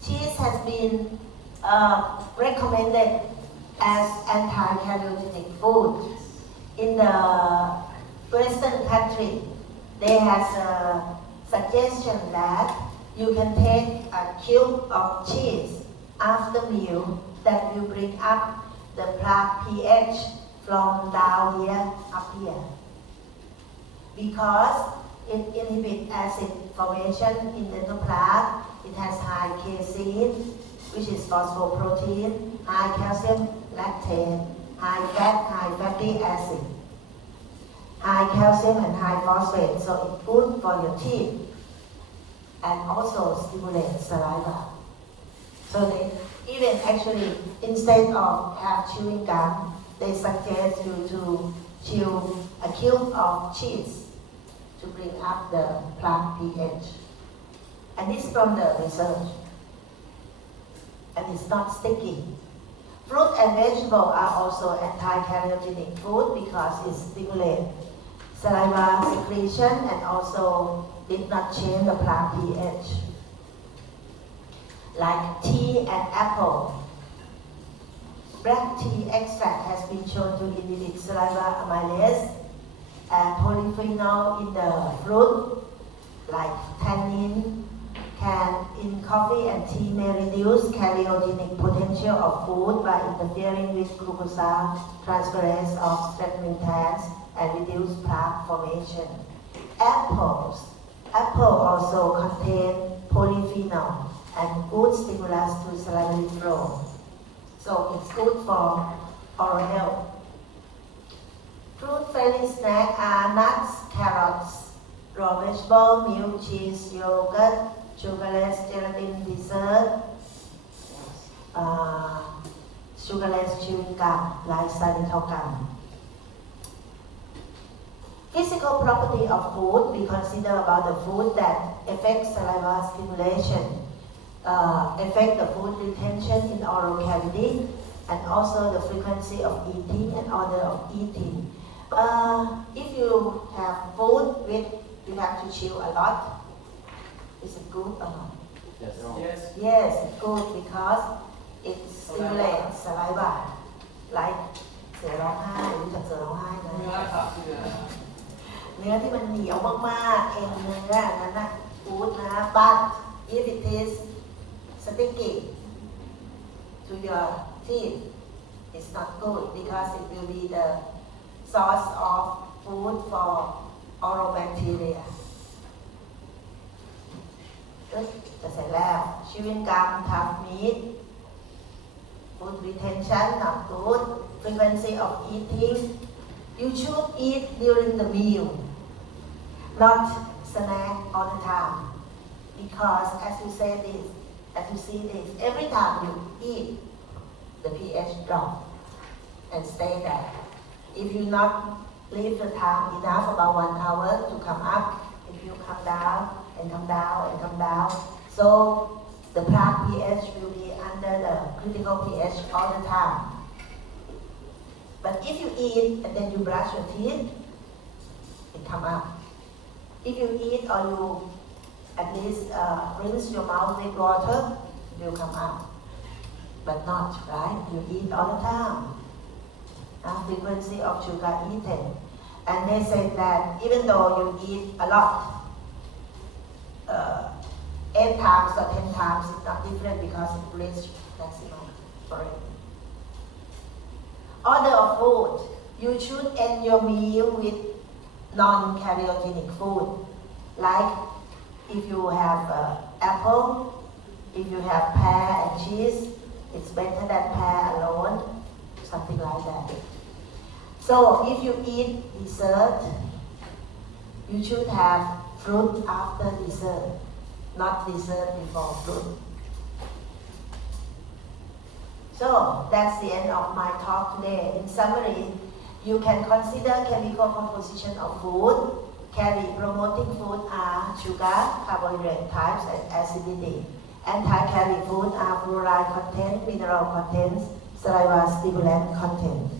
cheese has been recommended as anti-cariogenic food in the Western country. They have a suggestion that you can take a cube of cheese after meal that will bring up the plaque pH from down here up here because it inhibits acid formation in dental plaque. It has high casein, which is phosphoprotein, high calcium lactate, high fat, high fatty acid, high calcium and high phosphate, so it's good for your teeth and also stimulates saliva. So they even actually, instead of have chewing gum, they suggest you to chew a cube of cheese to bring up the plaque pH. And this is from the research. And it's not sticky. Fruit and vegetable are also anti-cariogenic food because it stimulates saliva secretion and also did not change the plant pH. Like tea and apple. Black tea extract has been shown to inhibit saliva amylase and polyphenol in the fruit, like tannin, can in coffee and tea may reduce cariogenic potential of food by interfering with glucose transferase of streptomycins and reduce plaque formation. Apple also contain polyphenol and good stimulus to salivary flow. So it's good for oral health. Fruit-friendly snacks are nuts, carrots, raw vegetable, milk, cheese, yogurt, sugarless gelatin dessert, sugarless chewing gum like xylitol gum. Physical property of food, we consider about the food that affects saliva stimulation, affect the food retention in oral cavity, and also the frequency of eating and order of eating. If you have food with, you have to chew a lot. Is it good or not? Yes. Yes. Yes, it's good because it stimulates saliva. Like เสือร้องไห้รู้จักเสือร้องไห้ไหม เนื้อค่ะเนื้อ เนื้อที่มันเหนียวมากๆเอ็นเนื้อนั้นนะกูดนะ but if it is sticky to your teeth it's not good because it will be the source of food for oral bacteria จะเสร็จแล้ว chewing gum tough meat food retention not good frequency of eating you should eat during the meal not snack all the time because as you see this every time you eat the pH drop and stay there if you not leave the time enough about 1 hour to come up if you come down and come down and come down so the plaque pH will be under the critical pH all the time but if you eat and then you brush your teeth it come up if you eat or you at least rinse your mouth with water it will come out but not right you eat all the time frequency of sugar eaten and they say that even though you eat a lot 8 times or 10 times it's not different because it reaches maximum for it. Order of food. You should end your meal with non-cariogenic food. Like if you have apple, if you have pear and cheese, it's better than pear alone, something like that. So if you eat dessert, you should have fruit after dessert, not dessert before fruit. So that's the end of my talk today. In summary, you can consider chemical composition of food. Calorie-promoting food are sugar, carbohydrate types, and acidity. Anti-calorie food are fluoride content, mineral content, saliva stimulant content.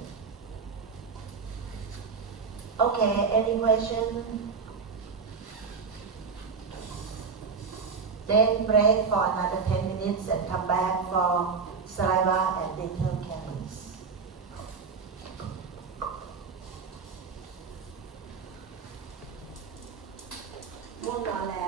Okay, any question? Then break for another 10 minutes and come back for saliva and dental caries. ง่วงนอนแล้ว